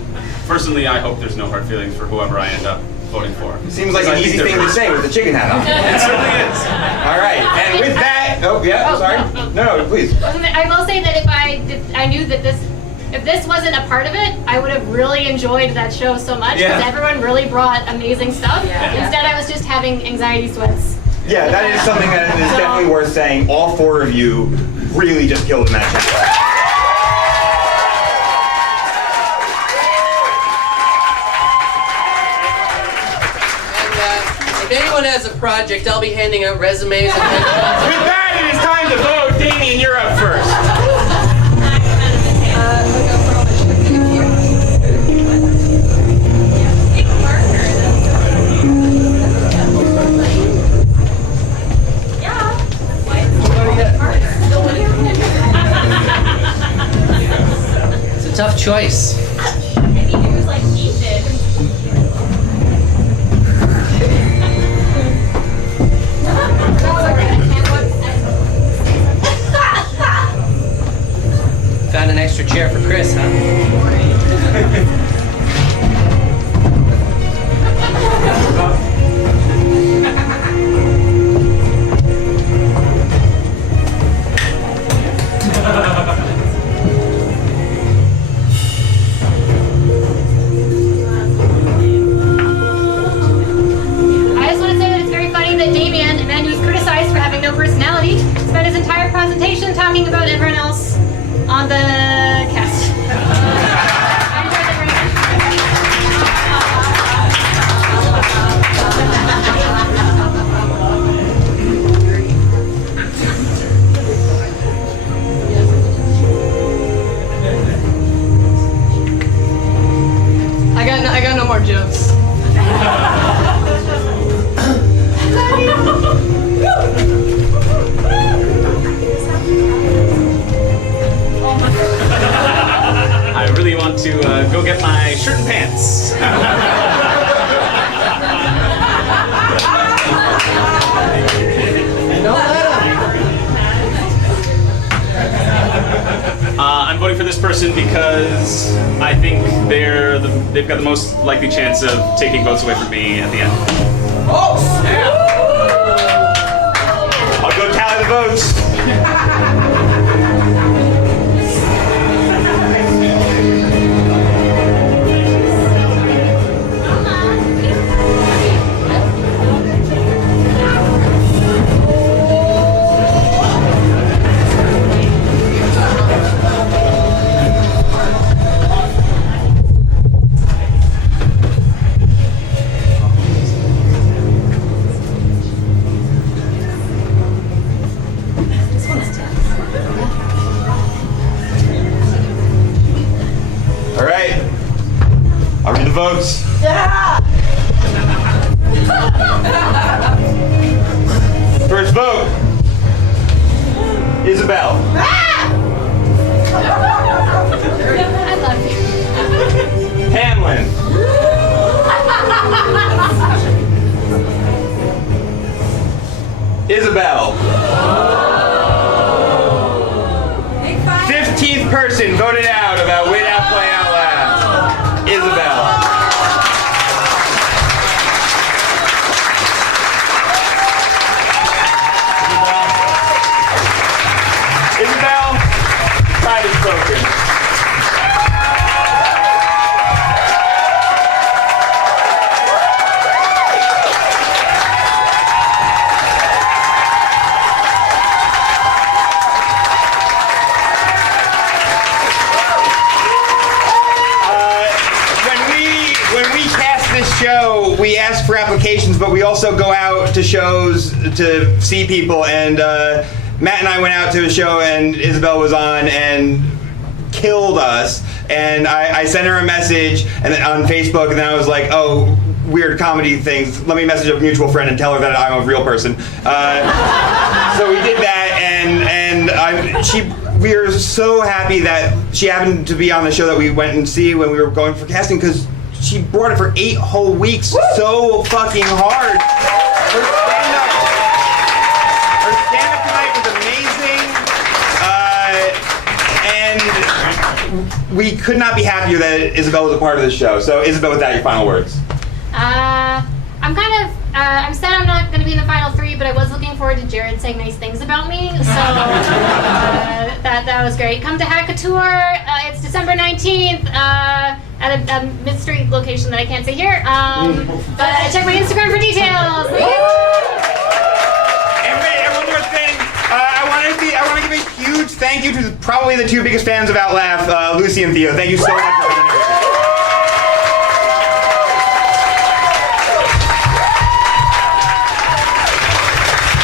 personally, I hope there's no hard feelings for whoever I end up voting for. Seems like an easy thing to say with the chicken hat on. It certainly is. All right, and with that, sorry. No, please. I will say that if I knew that if this wasn't a part of it, I would have really enjoyed that show so much because everyone really brought amazing stuff. Instead, I was just having anxiety sweats. Yeah, that is something that is definitely worth saying. All four of you really just killed in that show. If anyone has a project, I'll be handing out resumes. With that, it is time to vote. Damien, you're up first. It's a tough choice. Maybe it was like Ethan. Found an extra chair for Chris, huh? I just want to say that it's very funny that Damien, a man who's criticized for having no personality, spent his entire presentation talking about everyone else on the cast. I enjoyed that very I got no more jokes. I really want to go get my shirt and pants. person because I think they've got the most likely chance of taking votes away from me at the end. Oh, snap! I'll go tally the votes. All right, I'll read the votes. First vote, Isabel. I love you. Hamlin. Isabel. 15th person voted out about Win Out Play Out Loud. Isabel. Isabel, pride is broken. Show, we ask for applications, but we also go out to shows to see people, and Matt and I went out to a show and Isabel was on and killed us, and I sent her a message and on Facebook, and then I was like, oh, weird comedy things, let me message a mutual friend and tell her that I'm a real person. So we did that, and we were so happy that she happened to be on the show that we went and see when we were going for casting, because she brought it for 8 whole weeks. Woo! So fucking hard. Her stand-up tonight was amazing. And we could not be happier that Isabel was a part of this show. So Isabel, with that, your final words. I'm sad I'm not going to be in the final 3, but I was looking forward to Jared saying nice things about me. So that was great. Come to Hackatour. It's December 19th. At a mid-street location that I can't say here. But check my Instagram for details. And one more thing. I want to give a huge thank you to probably the 2 biggest fans of Outlaugh, Lucy and Theo. Thank you so much for being here.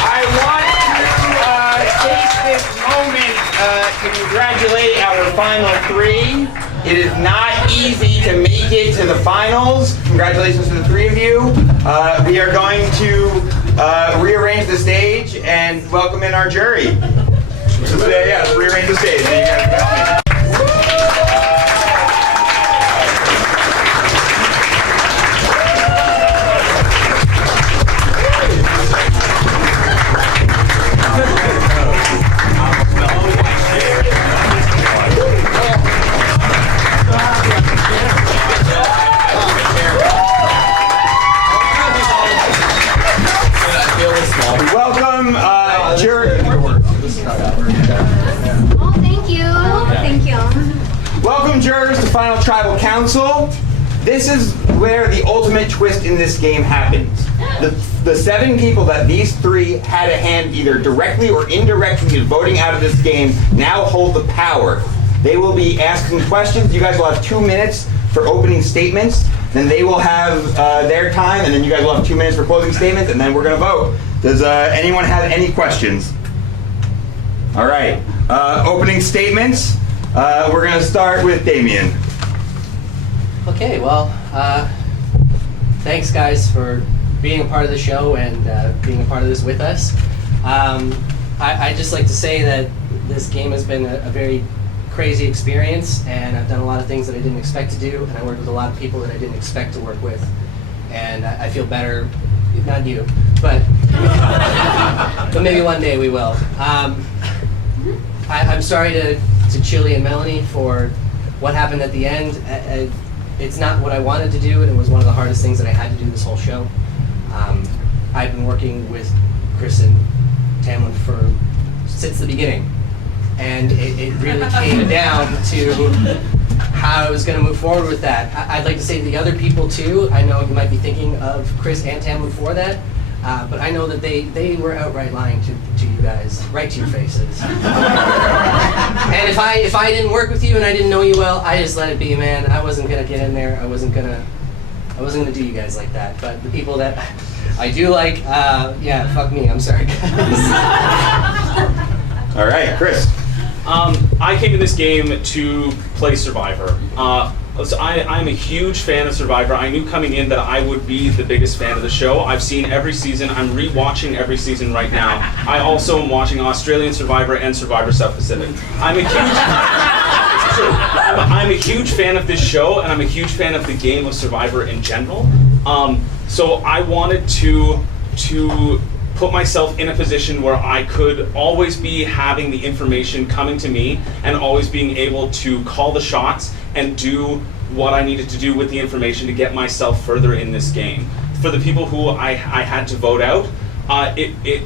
I want to take this moment to congratulate our final 3. It is not easy to make it to the finals. Congratulations to the 3 of you. We are going to rearrange the stage and welcome in our jury. So today, let's rearrange the stage. Welcome, jury. Oh, thank you. Thank you. Welcome, jurors, to Final Tribal Council. This is where the ultimate twist in this game happens. The 7 people that these 3 had a hand either directly or indirectly in voting out of this game now hold the power. They will be asking questions. You guys will have 2 minutes for opening statements. Then they will have their time, and then you guys will have 2 minutes for closing statements, and then we're going to vote. Does anyone have any questions? All right. Opening statements. We're going to start with Damien. Okay, well, thanks guys for being a part of the show and being a part of this with us. I'd just like to say that this game has been a very crazy experience, and I've done a lot of things that I didn't expect to do, and I worked with a lot of people that I didn't expect to work with, and I feel better, not you, but maybe one day we will. I'm sorry to to Chili and Melanie for what happened at the end. It's not what I wanted to do, and it was one of the hardest things that I had to do this whole show. I've been working with Chris and Tamlin since the beginning, and it really came down to how I was going to move forward with that. I'd like to say the other people too. I know you might be thinking of Chris and Tamlin for that, but I know that they were outright lying to you guys, right to your faces. And if I didn't work with you and I didn't know you well, I just let it be, man. I wasn't gonna get in there. I wasn't gonna do you guys like that. But the people that I do like, yeah, fuck me. I'm sorry, guys. All right, Chris. I came to this game to play Survivor. I'm a huge fan of Survivor. I knew coming in that I would be the biggest fan of the show. I've seen every season. I'm re-watching every season right now. I also am watching Australian Survivor and Survivor South Pacific. I'm a huge fan of this show, and I'm a huge fan of the game of Survivor in general. So I wanted to put myself in a position where I could always be having the information coming to me and always being able to call the shots and do what I needed to do with the information to get myself further in this game. For the people who I had to vote out, it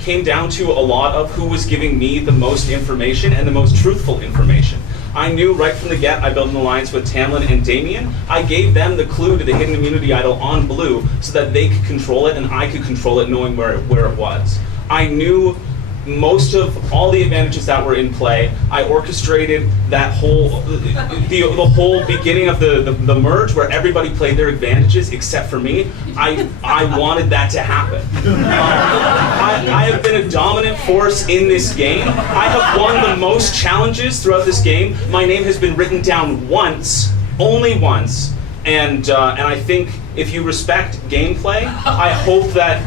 came down to a lot of who was giving me the most information and the most truthful information. I knew right from the get I built an alliance with Tamlin and Damien. I gave them the clue to the hidden immunity idol on blue so that they could control it and I could control it knowing where it was. I knew most of all the advantages that were in play. I orchestrated that whole, the whole beginning of the merge where everybody played their advantages except for me. I wanted that to happen. I have been a dominant force in this game. I have won the most challenges throughout this game. My name has been written down once, only once. And I think if you respect gameplay, I hope that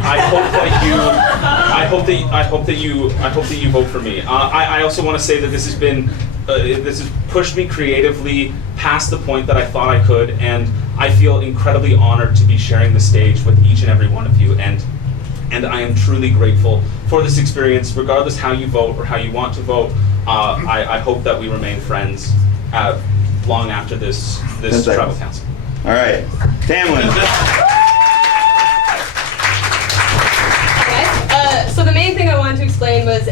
you vote for me. I also want to say that this has pushed me creatively past the point that I thought I could, and I feel incredibly honored to be sharing the stage with each and every one of you. And I am truly grateful for this experience, regardless how you vote or how you want to vote. I hope that we remain friends long after this tribal council. All right, Tamlin. So the main thing I wanted to explain was,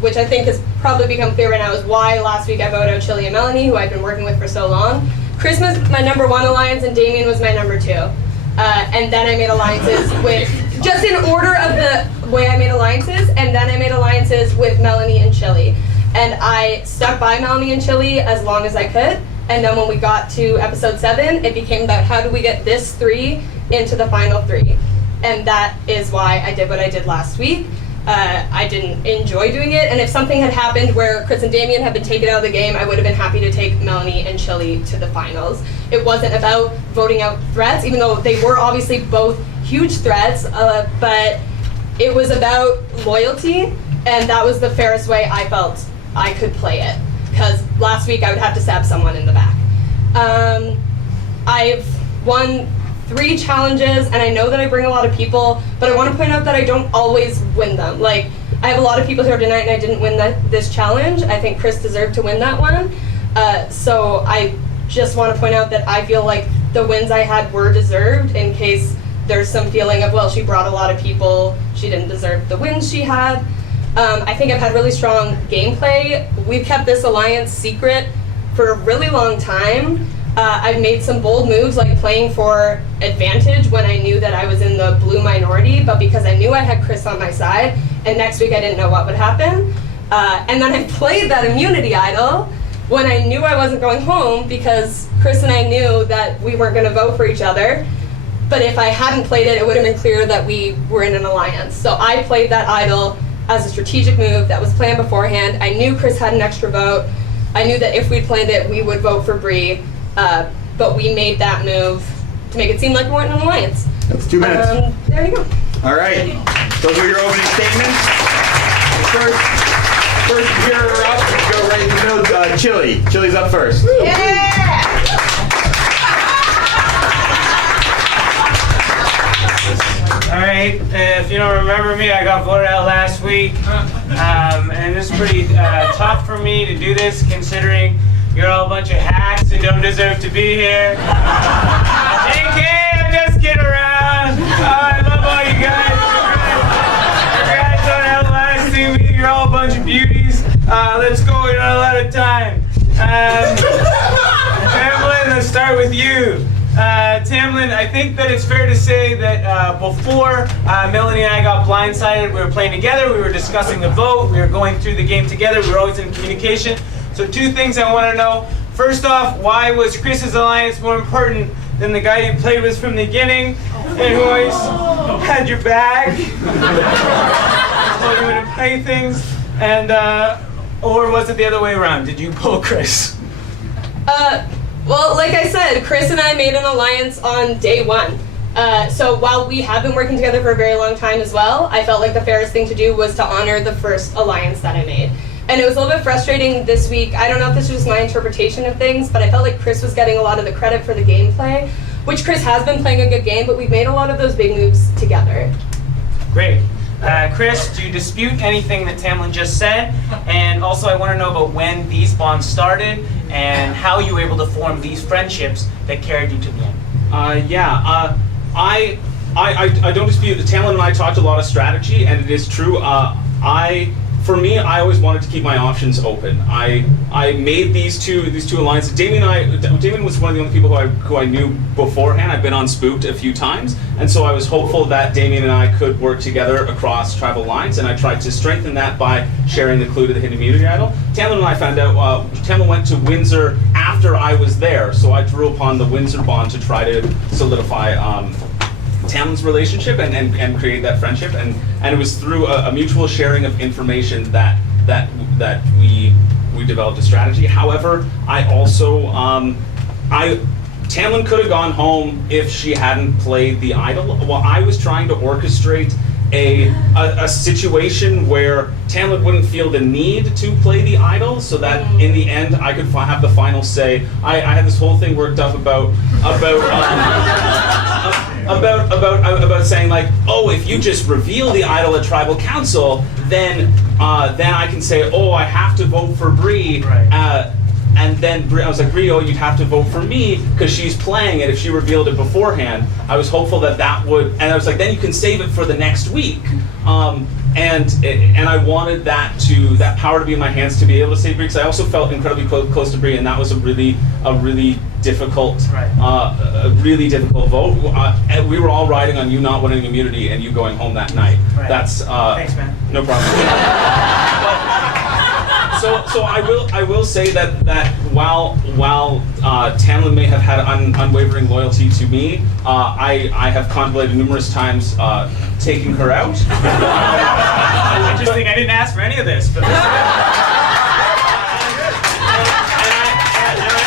which I think has probably become clear right now, is why last week I voted out Chili and Melanie, who I've been working with for so long. Chris was my number 1 alliance and Damien was my number 2. And then I made alliances with, just in order of the way I made alliances, and then I made alliances with Melanie and Chili. And I stuck by Melanie and Chili as long as I could. And then when we got to episode 7, it became about how do we get this 3 into the final 3. And that is why I did what I did last week. I didn't enjoy doing it, and if something had happened where Chris and Damien had been taken out of the game, I would have been happy to take Melanie and Chili to the finals. It wasn't about voting out threats, even though they were obviously both huge threats, but it was about loyalty, and that was the fairest way I felt I could play it. Because last week I would have to stab someone in the back. I've won 3 challenges, and I know that I bring a lot of people, but I want to point out that I don't always win them. Like, I have a lot of people here tonight, and I didn't win this challenge. I think Chris deserved to win that one. So I just want to point out that I feel like the wins I had were deserved, in case there's some feeling of, well, she brought a lot of people, she didn't deserve the wins she had. I think I've had really strong gameplay. We've kept this alliance secret for a really long time. I've made some bold moves, like playing for advantage when I knew that I was in the blue minority, but because I knew I had Chris on my side, and next week I didn't know what would happen. And then I played that immunity idol when I knew I wasn't going home, because Chris and I knew that we weren't going to vote for each other. But if I hadn't played it, it would have been clear that we were in an alliance. So I played that idol as a strategic move that was planned beforehand. I knew Chris had an extra vote. I knew that if we'd planned it, we would vote for Bree. But we made that move to make it seem like we weren't in an alliance. That's 2 minutes. There you go. All right. Those are your opening statements. First juror up, go right in the middle. Chili. Chili's up first. Yeah! All right, if you don't remember me, I got voted out last week. And it's pretty tough for me to do this considering you're all a bunch of hacks and don't deserve to be here. JK, I'm just kidding around. I love all you guys. Congrats on outlasting me. You're all a bunch of beauties. Let's go, we don't have a lot of time. Tamlin, let's start with you. Tamlin, I think that it's fair to say that before Melanie and I got blindsided, we were playing together, we were discussing the vote, we were going through the game together, we were always in communication. So 2 things I want to know. First off, why was Chris's alliance more important than the guy you played with from the beginning and who always had your back? Told you to play things, and or was it the other way around? Did you pull Chris? Well, like I said, Chris and I made an alliance on day 1. So while we have been working together for a very long time as well, I felt like the fairest thing to do was to honor the first alliance that I made. And it was a little bit frustrating this week. I don't know if this was my interpretation of things, but I felt like Chris was getting a lot of the credit for the gameplay, which Chris has been playing a good game, but we've made a lot of those big moves together. Great. Chris, do you dispute anything that Tamlin just said? And also I want to know about when these bonds started and how you were able to form these friendships that carried you to the end. I don't dispute that Tamlin and I talked a lot of strategy, and it is true. For me, I always wanted to keep my options open. I made these two alliances. Damien was one of the only people who I knew beforehand. I've been on Spooked a few times, and so I was hopeful that Damien and I could work together across tribal lines, and I tried to strengthen that by sharing the clue to the hidden immunity idol. Tamlin and I found out, Tamlin went to Windsor after I was there, so I drew upon the Windsor bond to try to solidify Tamlin's relationship and create that friendship, and it was through a mutual sharing of information that we developed a strategy. However, I also Tamlin could have gone home if she hadn't played the idol. Well, I was trying to orchestrate a situation where Tamlin wouldn't feel the need to play the idol, so that in the end I could have the final say. I had this whole thing worked up about saying like, oh, if you just reveal the idol at tribal council, then I can say, oh, I have to vote for Bree. Right. And then I was like, Rio, you'd have to vote for me because she's playing it if she revealed it beforehand. I was hopeful that would, and I was like, then you can save it for the next week. And I wanted that power to be in my hands to be able to save Bree, because I also felt incredibly close to Bree, and that was a really difficult, a really difficult vote. And we were all riding on you not winning immunity and you going home that night. Right. That's thanks, man. No problem. So I will say that while Tamlin may have had unwavering loyalty to me, I have contemplated numerous times taking her out. I just think I didn't ask for any of this. But I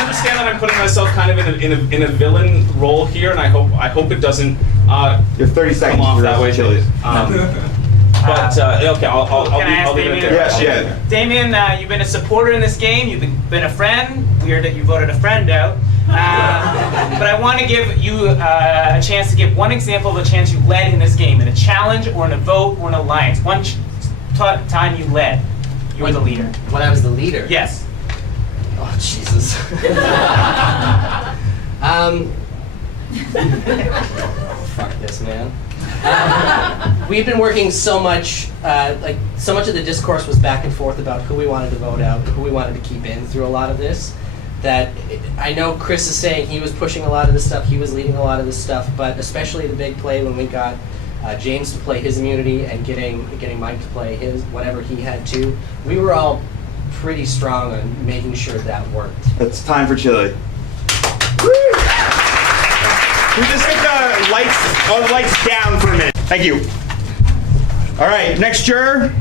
understand that I'm putting myself kind of in a villain role here, and I hope it doesn't You're 30 seconds come off that way. Chili's. But okay, I'll leave it there. Yes, yeah. Damien, you've been a supporter in this game. You've been a friend. Weird that you voted a friend out. But I want to give you a chance to give one example of a chance you led in this game, in a challenge or in a vote or an alliance. One time you led. You were the leader. When I was the leader? Yes. Oh, Jesus. Fuck this, man. We've been working so much, so much of the discourse was back and forth about who we wanted to vote out, who we wanted to keep in through a lot of this, that I know Chris is saying he was pushing a lot of this stuff, he was leading a lot of this stuff, but especially the big play when we got James to play his immunity and getting Mike to play his, whatever he had to, we were all pretty strong on making sure that worked. It's time for chili. Can we just get all the lights down for a minute? Thank you. All right, next juror,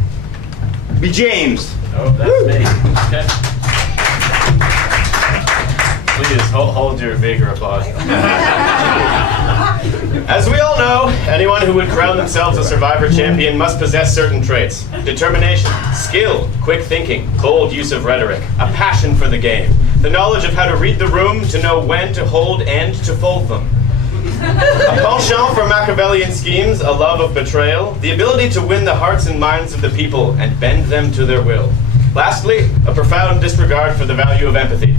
be James. Oh, that's me. Okay. Please hold your bigger applause. As we all know, anyone who would crown themselves a Survivor champion must possess certain traits: determination, skill, quick thinking, bold use of rhetoric, a passion for the game, the knowledge of how to read the room to know when to hold and to fold them. Opponents penchant for Machiavellian schemes, a love of betrayal, the ability to win the hearts and minds of the people and bend them to their will. Lastly, a profound disregard for the value of empathy.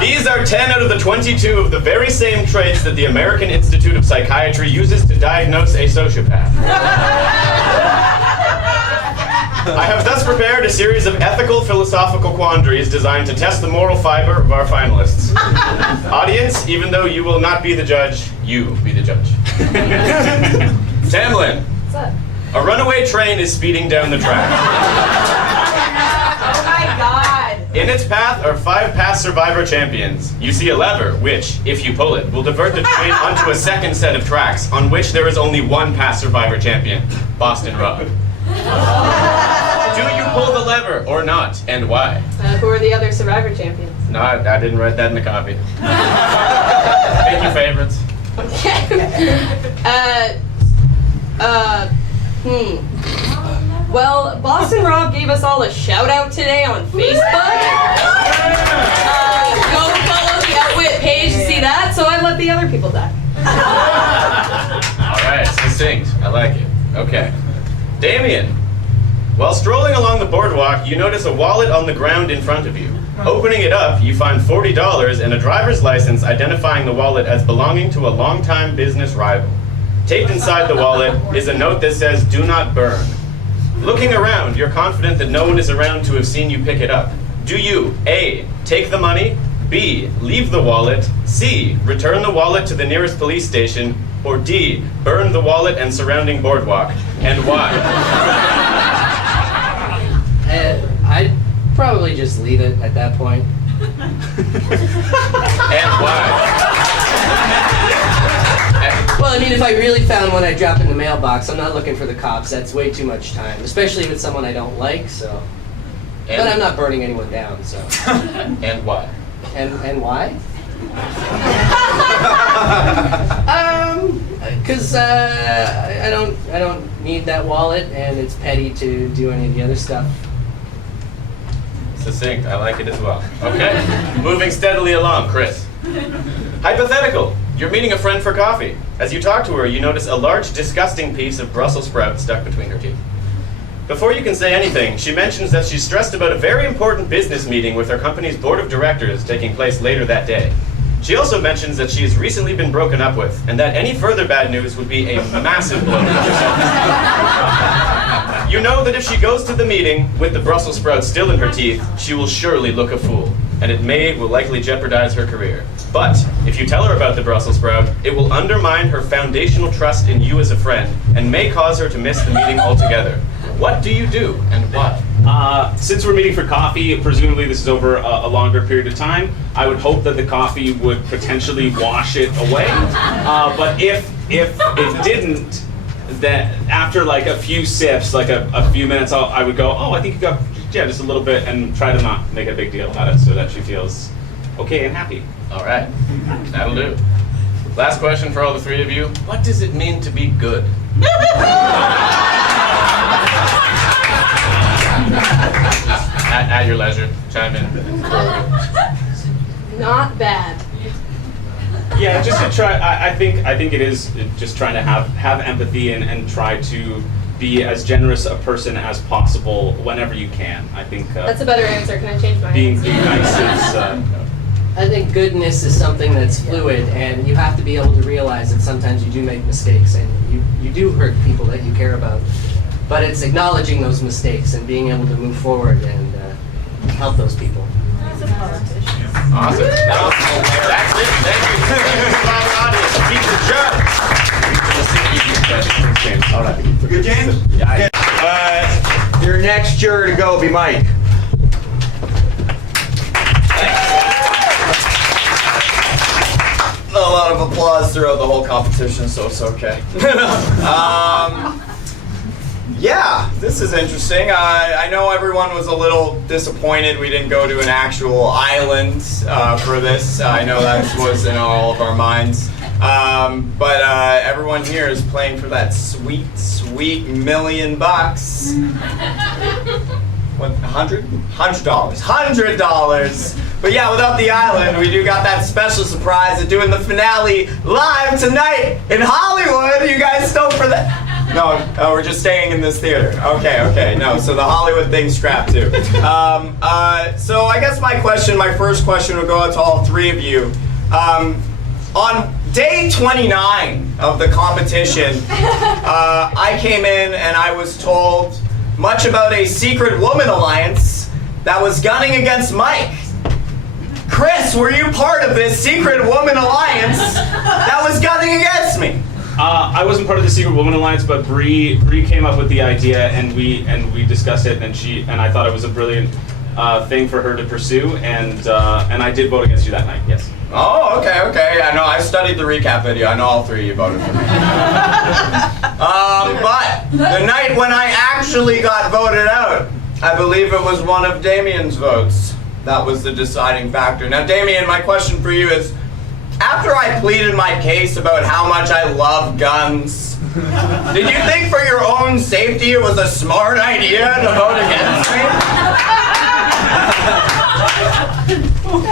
These are 10 out of the 22 of the very same traits that the American Institute of Psychiatry uses to diagnose a sociopath. I have thus prepared a series of ethical philosophical quandaries designed to test the moral fiber of our finalists. Audience, even though you will not be the judge, you be the judge. Tamlin, What's up? a runaway train is speeding down the track. Oh my god. In its path are 5 past survivor champions. You see a lever, which, if you pull it, will divert the train onto a second set of tracks, on which there is only one past survivor champion, Boston Rob. Do you pull the lever or not, and why? Who are the other Survivor champions? No, I didn't write that in the copy. Pick your favorites. Well, Boston Rob gave us all a shout out today on Facebook. Go follow the Outwit page to see that, so I let the other people die. Alright, succinct. I like it. Okay. Damien, while strolling along the boardwalk, you notice a wallet on the ground in front of you. Opening it up, you find $40 and a driver's license identifying the wallet as belonging to a longtime business rival. Taped inside the wallet is a note that says, "Do not burn." Looking around, you're confident that no one is around to have seen you pick it up. Do you, A, take the money, B, leave the wallet, C, return the wallet to the nearest police station, or D, burn the wallet and surrounding boardwalk, and why? I'd probably just leave it at that point. And why? Well, I mean, if I really found one, I'd drop in the mailbox. I'm not looking for the cops. That's way too much time, especially if it's someone I don't like, so. But I'm not burning anyone down, so. And why? And why? Because I don't need that wallet, and it's petty to do any of the other stuff. Succinct. I like it as well. Okay. Moving steadily along, Chris. Hypothetical. You're meeting a friend for coffee. As you talk to her, you notice a large, disgusting piece of Brussels sprout stuck between her teeth. Before you can say anything, she mentions that she's stressed about a very important business meeting with her company's board of directors taking place later that day. She also mentions that she has recently been broken up with, and that any further bad news would be a massive blow to herself. You know that if she goes to the meeting with the Brussels sprout still in her teeth, she will surely look a fool, and it will likely jeopardize her career. But if you tell her about the Brussels sprout, it will undermine her foundational trust in you as a friend, and may cause her to miss the meeting altogether. What do you do, and why? Since we're meeting for coffee, presumably this is over a longer period of time, I would hope that the coffee would potentially wash it away. But if it didn't, that after like a few sips, like a few minutes, I would go, oh, I think you got just a little bit, and try to not make a big deal about it so that she feels okay and happy. All right, that'll do. Last question for all the three of you. What does it mean to be good? At your leisure, chime in. Not bad. Yeah, just to try. I think it is just trying to have empathy and try to be as generous a person as possible whenever you can. I think That's a better answer. Can I change my being answer? nice is. I think goodness is something that's fluid, and you have to be able to realize that sometimes you do make mistakes, and you do hurt people that you care about. But it's acknowledging those mistakes and being able to move forward and help those people. He's a politician. Awesome. Now, that's it. Thank you. Keep the judge. All right. Good, James? Yeah. Your next juror to go will be Mike. A lot of applause throughout the whole competition, so it's okay. Yeah, this is interesting. I know everyone was a little disappointed we didn't go to an actual island for this. I know that was in all of our minds. But everyone here is playing for that sweet, sweet $1 million. What, $100? $100. But yeah, without the island, we do got that special surprise of doing the finale live tonight in Hollywood. You guys stoked for that? No, we're just staying in this theater. Okay, no, so the Hollywood thing's scrapped too. So I guess my first question will go out to all three of you. On day 29 of the competition, I came in and I was told much about a secret woman alliance that was gunning against Mike. Chris, were you part of this secret woman alliance that was gunning against me? I wasn't part of the secret woman alliance, but Bree came up with the idea, and we discussed it, and I thought it was a brilliant thing for her to pursue, and I did vote against you that night. Yes. Oh, okay. Yeah, no, I studied the recap video. I know all three of you voted for me. But the night when I actually got voted out, I believe it was one of Damien's votes that was the deciding factor. Now, Damien, my question for you is, after I pleaded my case about how much I love guns, did you think for your own safety it was a smart idea to vote against me?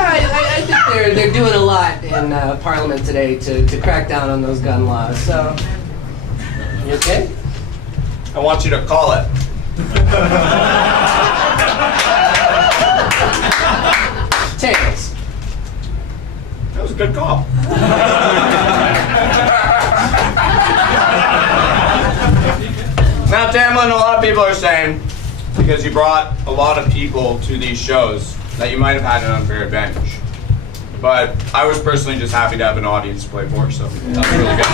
I think they're doing a lot in Parliament today to crack down on those gun laws. So, you okay? I want you to call it. Tails. That was a good call. Now, Tamlin, a lot of people are saying, because you brought a lot of people to these shows, that you might have had an unfair advantage. But I was personally just happy to have an audience to play for, so that was really good.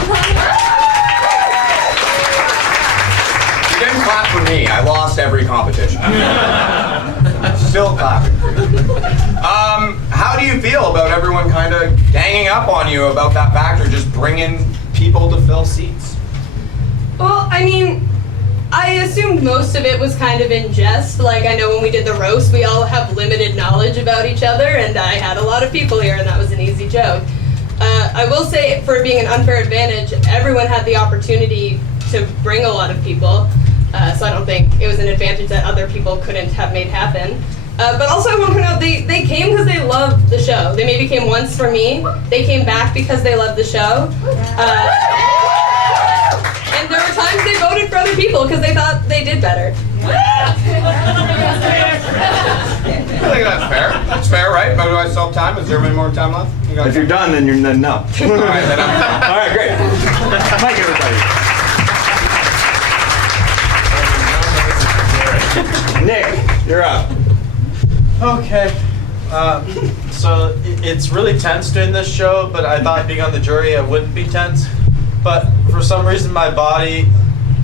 You didn't clap for me. I lost every competition. Still clapping for you. How do you feel about everyone kind of ganging up on you about that factor, just bringing people to fill seats? Well, I mean, I assumed most of it was kind of in jest. Like, I know when we did the roast, we all have limited knowledge about each other, and I had a lot of people here, and that was an easy joke. I will say, for being an unfair advantage, everyone had the opportunity to bring a lot of people, so I don't think it was an advantage that other people couldn't have made happen. But also, I want to point out, they came because they loved the show. They maybe came once for me. They came back because they loved the show. And there were times they voted for other people because they thought they did better. I think that's fair. That's fair, right? But do I still have time? Is there any more time left? If you're done, then no. All right, then I'm done. All right, great. Mike, everybody. Nick, you're up. Okay. So it's really tense doing this show, but I thought being on the jury I wouldn't be tense. But for some reason my body,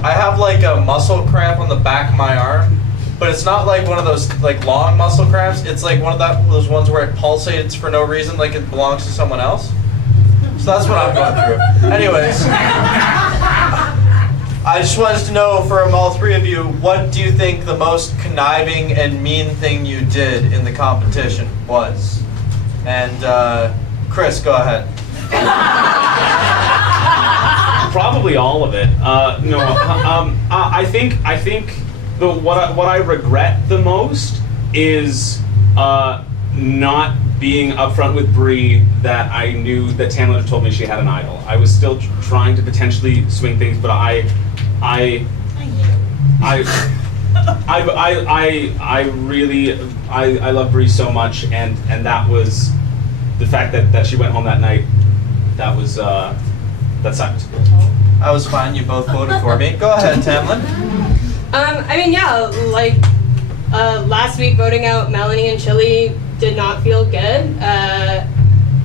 I have like a muscle cramp on the back of my arm, but it's not like one of those like long muscle cramps. It's like one of those ones where it pulsates for no reason, like it belongs to someone else. So that's what I'm going through. Anyways, I just wanted to know from all three of you, what do you think the most conniving and mean thing you did in the competition was? And Chris, go ahead. Probably all of it. I think what I regret the most is not being upfront with Bree that I knew that Tamlin had told me she had an idol. I was still trying to potentially swing things, but I really love Bree so much, and that was the fact that she went home that night. That was that sucked. I was fine. You both voted for me. Go ahead, Tamlin. I mean, yeah, like last week voting out Melanie and Chili did not feel good.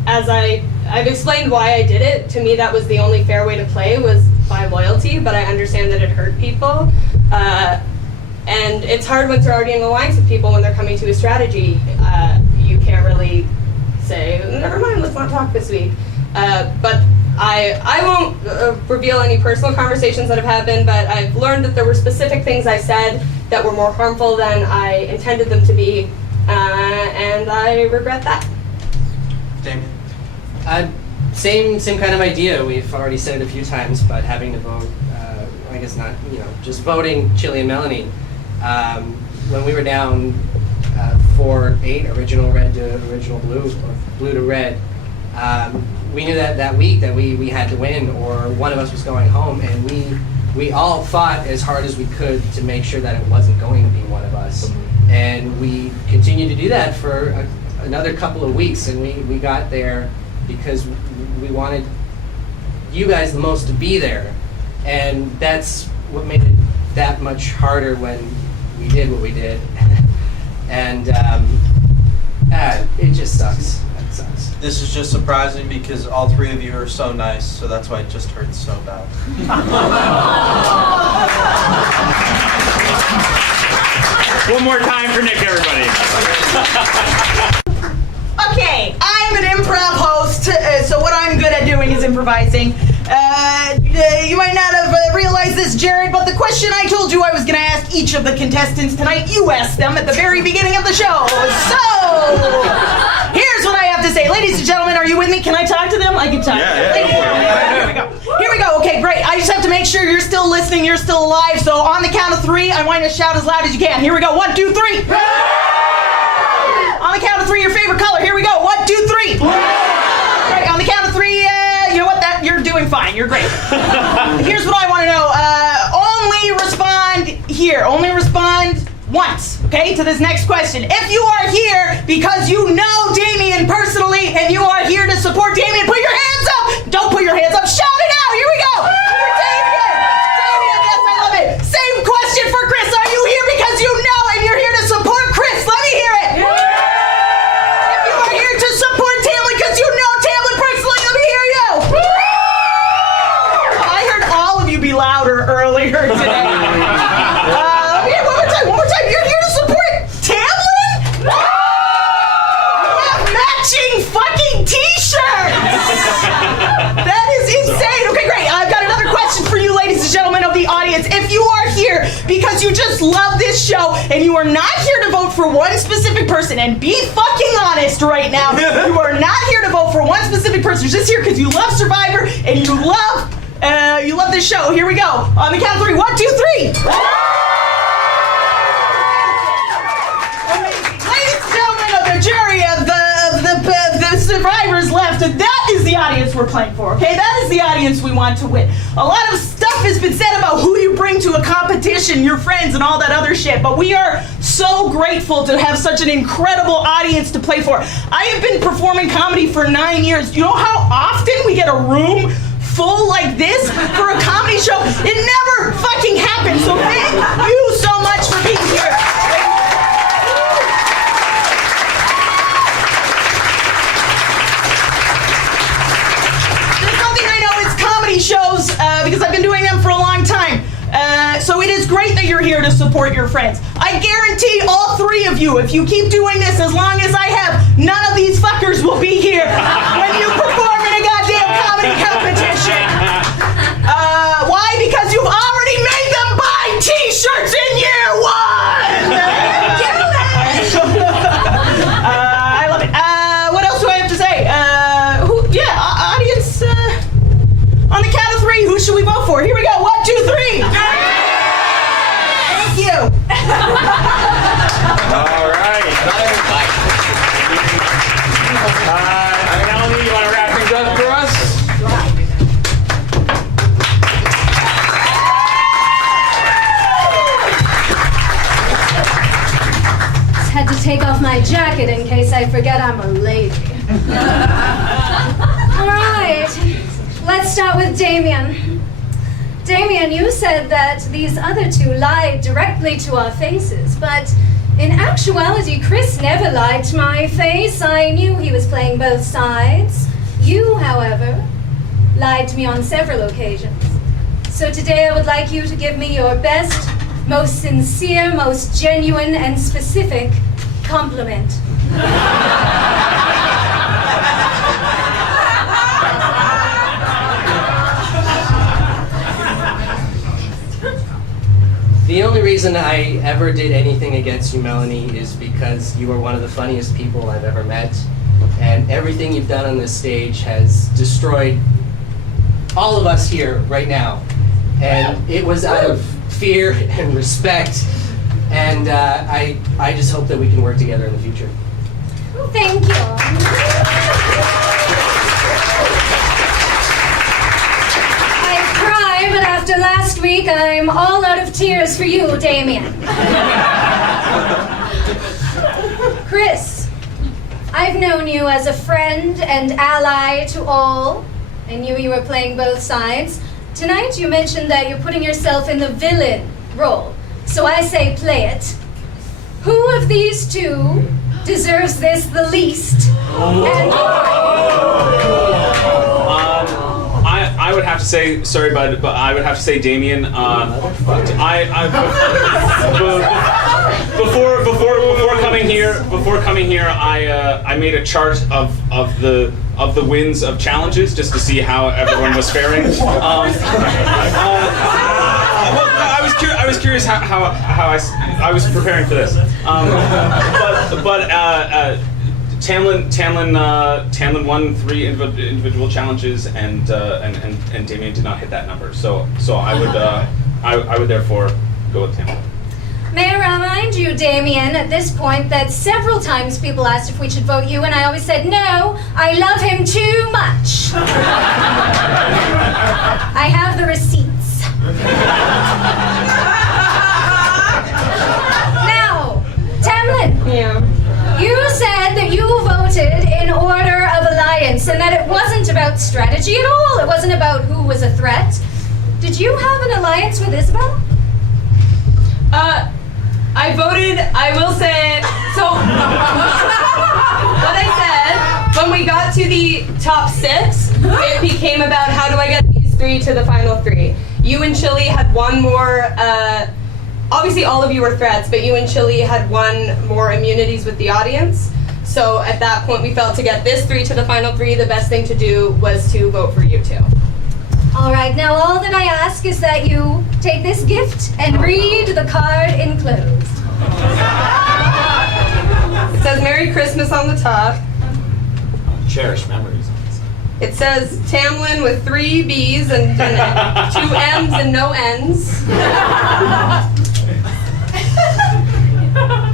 As I've explained why I did it. To me, that was the only fair way to play, was by loyalty, but I understand that it hurt people. And it's hard once you're already in alliance with people when they're coming to a strategy. You can't really say, never mind, let's not talk this week. But I won't reveal any personal conversations that have happened, but I've learned that there were specific things I said that were more harmful than I intended them to be, and I regret that. Damien? Same kind of idea. We've already said it a few times, but having to vote, I guess not, just voting Chili and Melanie. when we were down 4-8, original red to original blue, or blue to red, we knew that week that we had to win, or one of us was going home, and we all fought as hard as we could to make sure that it wasn't going to be one of us. And we continued to do that for another couple of weeks, and we got there because we wanted you guys the most to be there. And that's what made it that much harder when we did what we did. And it just sucks. It sucks. This is just surprising because all three of you are so nice, so that's why it just hurts so bad. One more time for Nick, everybody. Okay, I'm an improv host, so what I'm good at doing is improvising. You might not have realized this, Jared, but the question I told you I was going to ask each of the contestants tonight, you asked them at the very beginning of the show. So, here's what I have to say. Ladies and gentlemen, are you with me? Can I talk to them? I can talk to them. Here we go. Here we go. Okay, great. I just have to make sure you're still listening, you're still alive. So, on the count of 3, I want you to shout as loud as you can. Here we go. 1, 2, 3. On the count of 3, your favorite color. Here we go. 1, 2, 3. Right, on the count of 3, you know what? You're doing fine. You're great. Here's what I want to know. Only respond here. Only respond once, okay, to this next question. If you are here because you know Damien personally and you are here to support Damien, put your hands up. Don't put your hands up. Shout it out. Here we go. For Damien. Damien, yes, I love it. Same question for Chris. Are you here because you know and you're here to support Chris? Let me hear it. If you are here to support Tamlin because you know Tamlin personally, let me hear you. I heard all of you be louder earlier today. One more time. You're here to support Tamlin? You have matching fucking t-shirts. That is insane. Okay, great. I've got another question for you, ladies and gentlemen of the audience. If you are here because you just love this show and you are not here to vote for one specific person, and be fucking honest right now, you are not here to vote for one specific person. You're just here because you love Survivor and you love this show. Here we go. On the count of 3. 1, 2, 3. Ladies and gentlemen of the jury of the survivors left, that is the audience we're playing for, okay? That is the audience we want to win. A lot of stuff has been said about who you bring to a competition, your friends and all that other shit, but we are so grateful to have such an incredible audience to play for. I have been performing comedy for 9 years. You know how often we get a room full like this for a comedy show? It never fucking happens, so thank you so much for being here. Shows because I've been doing them for a long time. So it is great that you're here to support your friends. I guarantee all 3 of you, if you keep doing this as long as I have, none of these fuckers will be here when you perform in a goddamn comedy competition. Why? Because you've already made them buy t-shirts in year 1. I love it. What else do I have to say? Audience. On the count of 3, who should we vote for? Here we go. 1, 2, 3. Thank you. All right. Melanie, you want to wrap things up for us? Just had to take off my jacket in case I forget I'm a lady. All right. Let's start with Damien. Damien, you said that these other 2 lied directly to our faces, but in actuality, Chris never lied to my face. I knew he was playing both sides. You, however, lied to me on several occasions. So today I would like you to give me your best, most sincere, most genuine, and specific compliment. The only reason I ever did anything against you, Melanie, is because you are one of the funniest people I've ever met. And everything you've done on this stage has destroyed all of us here right now. And it was out of fear and respect And I just hope that we can work together in the future. Thank you. I cry, but after last week, I'm all out of tears for you, Damien. Chris, I've known you as a friend and ally to all. I knew you were playing both sides. Tonight, you mentioned that you're putting yourself in the villain role. So I say play it. Who of these two deserves this the least? And I would have to say, sorry, but I would have to say Damien. Before coming here, I made a chart of the wins of challenges just to see how everyone was faring. I was curious how I was preparing for this. Tamlin won 3 individual challenges, and Damien did not hit that number. So I would therefore go with Tamlin. may I remind you, Damien, at this point, that several times people asked if we should vote you, and I always said, no, I love him too much. I have the receipts. Now, Tamlin. Yeah. You said that you voted in order of alliance and that it wasn't about strategy at all. It wasn't about who was a threat. Did you have an alliance with Isabel? I voted, I will say, so what I said, when we got to the top 6, it became about how do I get these 3 to the final 3. You and Chili had one more, obviously all of you were threats, but you and Chili had one more immunities with the audience. So at that point we felt to get this 3 to the final 3, the best thing to do was to vote for you two. All right, now all that I ask is that you take this gift and read the card enclosed. It says Merry Christmas on the top. Cherish memories. It says Tamlin with 3 B's and 2 M's and no N's.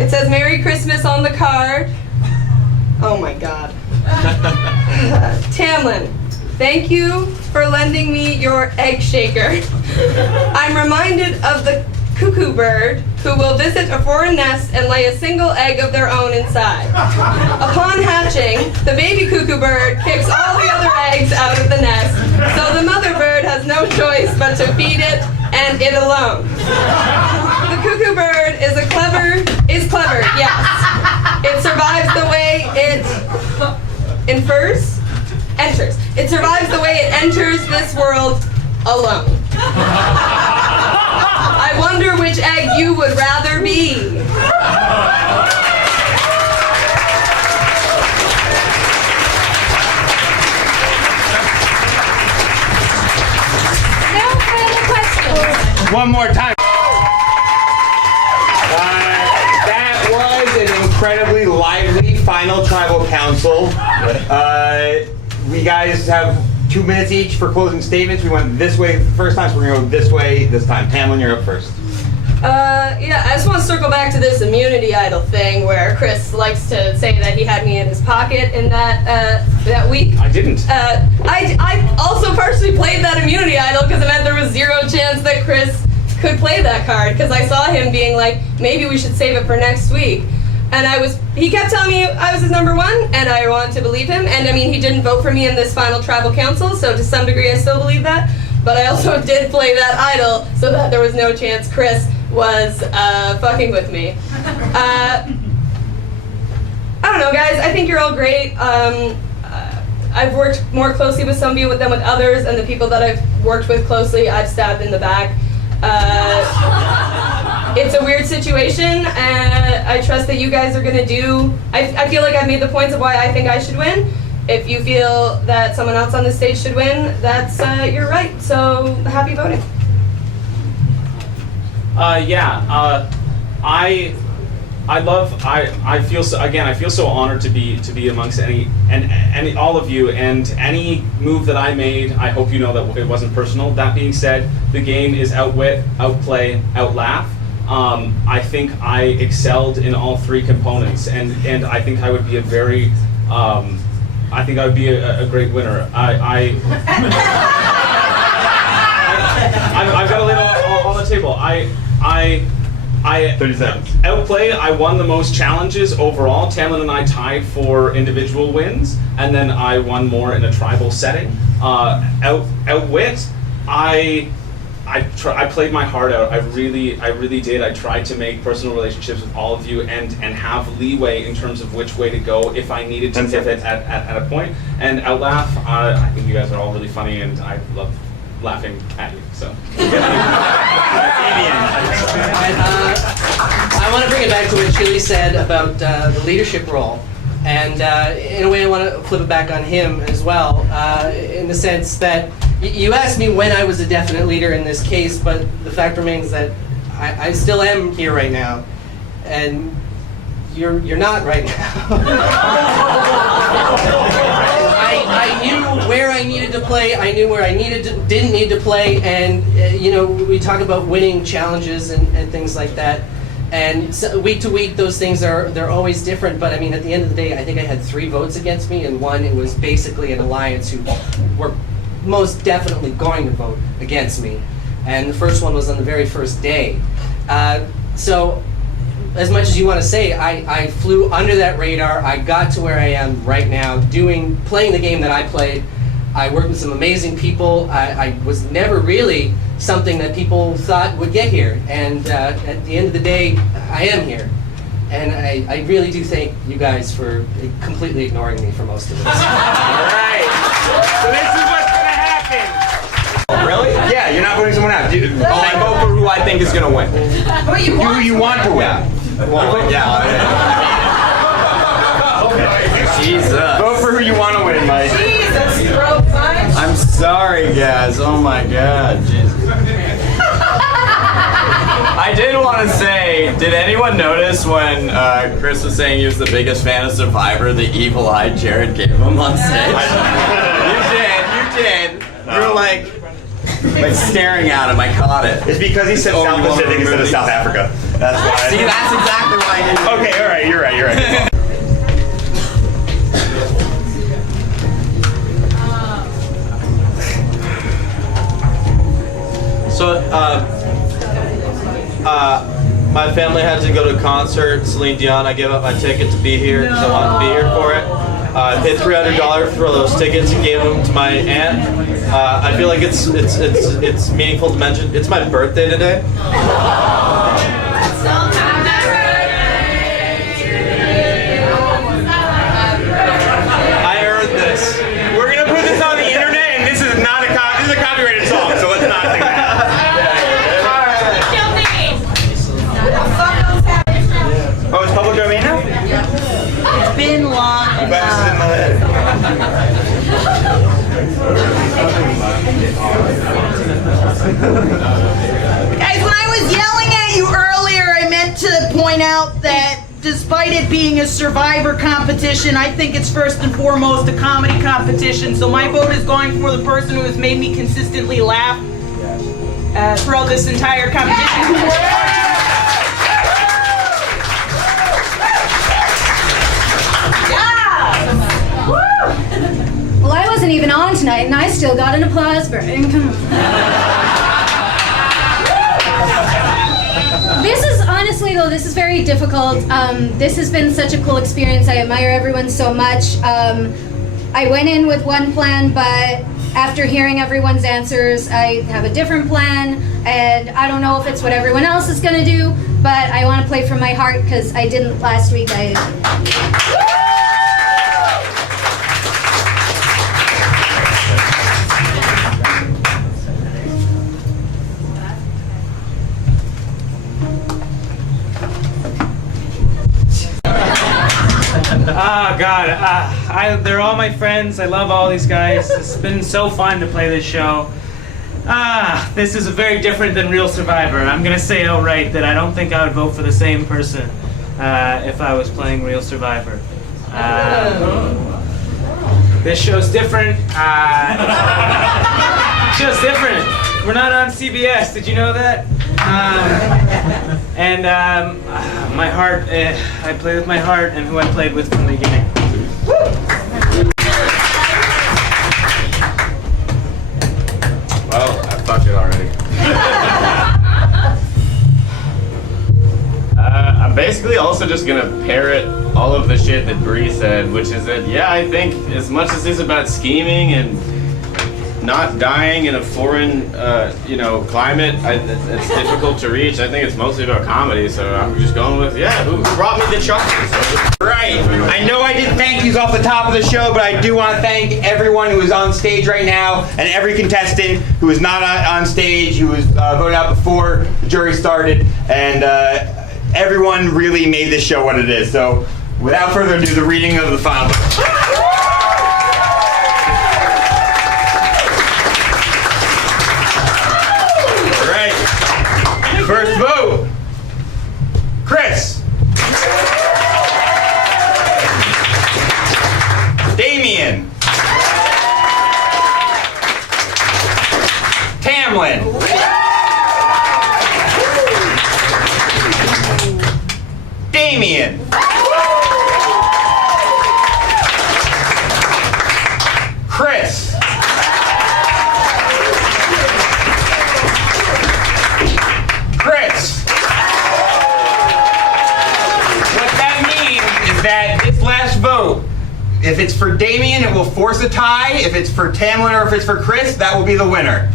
It says Merry Christmas on the card. Oh my God. Tamlin, thank you for lending me your egg shaker. I'm reminded of the cuckoo bird who will visit a foreign nest and lay a single egg of their own inside. Upon hatching, the baby cuckoo bird kicks all the other eggs out of the nest, so the mother bird has no choice but to feed it and it alone. The cuckoo bird is clever, yes. It survives the way it enters. It survives the way it enters this world alone. I wonder which egg you would rather be. No further questions. One more time. That was an incredibly lively final tribal council. We guys have 2 minutes each for closing statements. We went this way the first time, so we're gonna go this way this time. Tamlin, you're up first. Yeah, I just want to circle back to this immunity idol thing where Chris likes to say that he had me in his pocket in that week. I didn't. I also partially played that immunity idol because it meant there was 0 chance that Chris could play that card because I saw him being like, maybe we should save it for next week. And he kept telling me I was his number 1, and I wanted to believe him. And I mean, he didn't vote for me in this final tribal council, so to some degree I still believe that. But I also did play that idol so that there was no chance Chris was fucking with me. I don't know, guys. I think you're all great. I've worked more closely with some of you than with others, and the people that I've worked with closely, I've stabbed in the back. It's a weird situation, and I trust that you guys are gonna do. I feel like I've made the points of why I think I should win. If you feel that someone else on the stage should win, that's you're right. So happy voting. I feel so honored to be amongst any all of you, and any move that I made, I hope you know that it wasn't personal. That being said, the game is outwit, outplay, outlaugh. I think I excelled in all three components, and I think I would be a very, I think I would be a great winner. I've got to lay it on the table. I 30 seconds. Outplayed, I won the most challenges overall. Tamlin and I tied for individual wins, and then I won more in a tribal setting. Outwit, I played my heart out. I really did. I tried to make personal relationships with all of you and have leeway in terms of which way to go if I needed to pivot at a point. And Outlaugh, I think you guys are all really funny, and I love laughing at you. So. I want to bring it back to what Chili said about the leadership role. And in a way, I want to flip it back on him as well, in the sense that you asked me when I was a definite leader in this case, but the fact remains that I still am here right now, and you're not right now. I knew where I needed to play. I knew where I didn't need to play, and we talk about winning challenges and things like that. And so week to week, those things they're always different. But I mean, at the end of the day, I think I had 3 votes against me, and one it was basically an alliance who were most definitely going to vote against me. And the first one was on the very first day. So, as much as you want to say, I flew under that radar. I got to where I am right now, playing the game that I played. I worked with some amazing people. I was never really something that people thought would get here. And at the end of the day, I am here. And I really do thank you guys for completely ignoring me for most of this. All right. So this is what's going to happen. Really? Yeah, you're not voting someone out. I vote for who I think is going to win. Who you want to win. Well, yeah. Jesus. Vote for who you want to win, Mike. Jesus, bro, fine. I'm sorry, guys. Oh my God. Jesus. I did want to say, did anyone notice when Chris was saying he was the biggest fan of Survivor, the evil-eyed Jared gave him on stage? You did. You were like staring at him. I caught it. It's because he said South Pacific instead of South Africa. That's why. See, that's exactly why I didn't. Okay, all right, you're right. So, my family had to go to a concert, Celine Dion. I gave up my ticket to be here because I wanted to be here for it. I paid $300 for those tickets and gave them to my aunt. I feel like it's meaningful to mention. It's my birthday today. I earned this. We're gonna put this on the internet, and this is not this is a copyrighted song, so let's not do that. Oh, it's public domain now? It's been long enough. Guys, when I was yelling at you earlier, I meant to point out that despite it being a Survivor competition, I think it's first and foremost a comedy competition. So my vote is going for the person who has made me consistently laugh throughout this entire competition. Well, I wasn't even on tonight, and I still got an applause break. Come on. This is honestly, though, this is very difficult. This has been such a cool experience. I admire everyone so much. I went in with one plan, but after hearing everyone's answers, I have a different plan, and I don't know if it's what everyone else is going to do, but I want to play from my heart because I didn't last week. Oh God, they're all my friends. I love all these guys. It's been so fun to play this show. This is very different than Real Survivor. I'm gonna say outright that I don't think I would vote for the same person if I was playing Real Survivor. This show's different. Show's different. We're not on CBS. Did you know that? My heart, I play with my heart and who I played with from the beginning. Well, I fucked it already. I'm basically also just gonna parrot all of the shit that Bree said, which is that, yeah, I think as much as this is about scheming and not dying in a foreign, climate, it's difficult to reach. I think it's mostly about comedy, so I'm just going with, who brought me the chocolates? Right. I know I did thank yous off the top of the show, but I do want to thank everyone who is on stage right now and every contestant who is not on stage, who was voted out before the jury started, and everyone really made this show what it is. So without further ado, the reading of the final vote. First vote, Chris. Damien. Tamlin. Damien. Chris. Chris. What that means is that this last vote, if it's for Damien, it will force a tie. If it's for Tamlin or if it's for Chris, that will be the winner.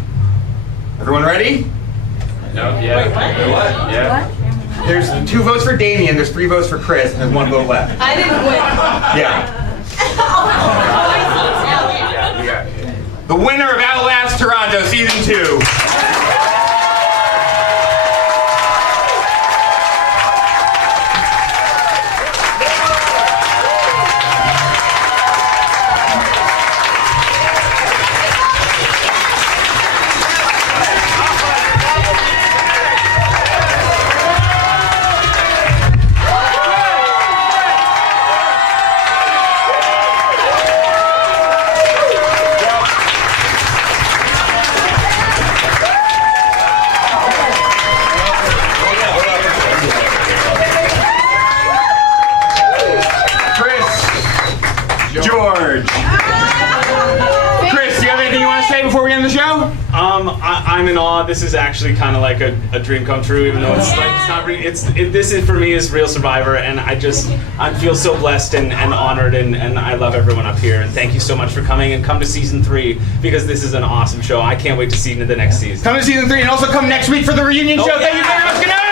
Everyone ready? No, yeah. What? Yeah. There's 2 votes for Damien, there's 3 votes for Chris, and there's 1 vote left. I didn't win. Yeah. The winner of Outlast Toronto Season 2. I'm in awe. This is actually kind of like a dream come true, even though it's not. This is for me is Real Survivor, and I feel so blessed and honored, and I love everyone up here. And thank you so much for coming, and come to season 3 because this is an awesome show. I can't wait to see the next season. Come to season 3, and also come next week for the reunion show. Thank you very much. Good night.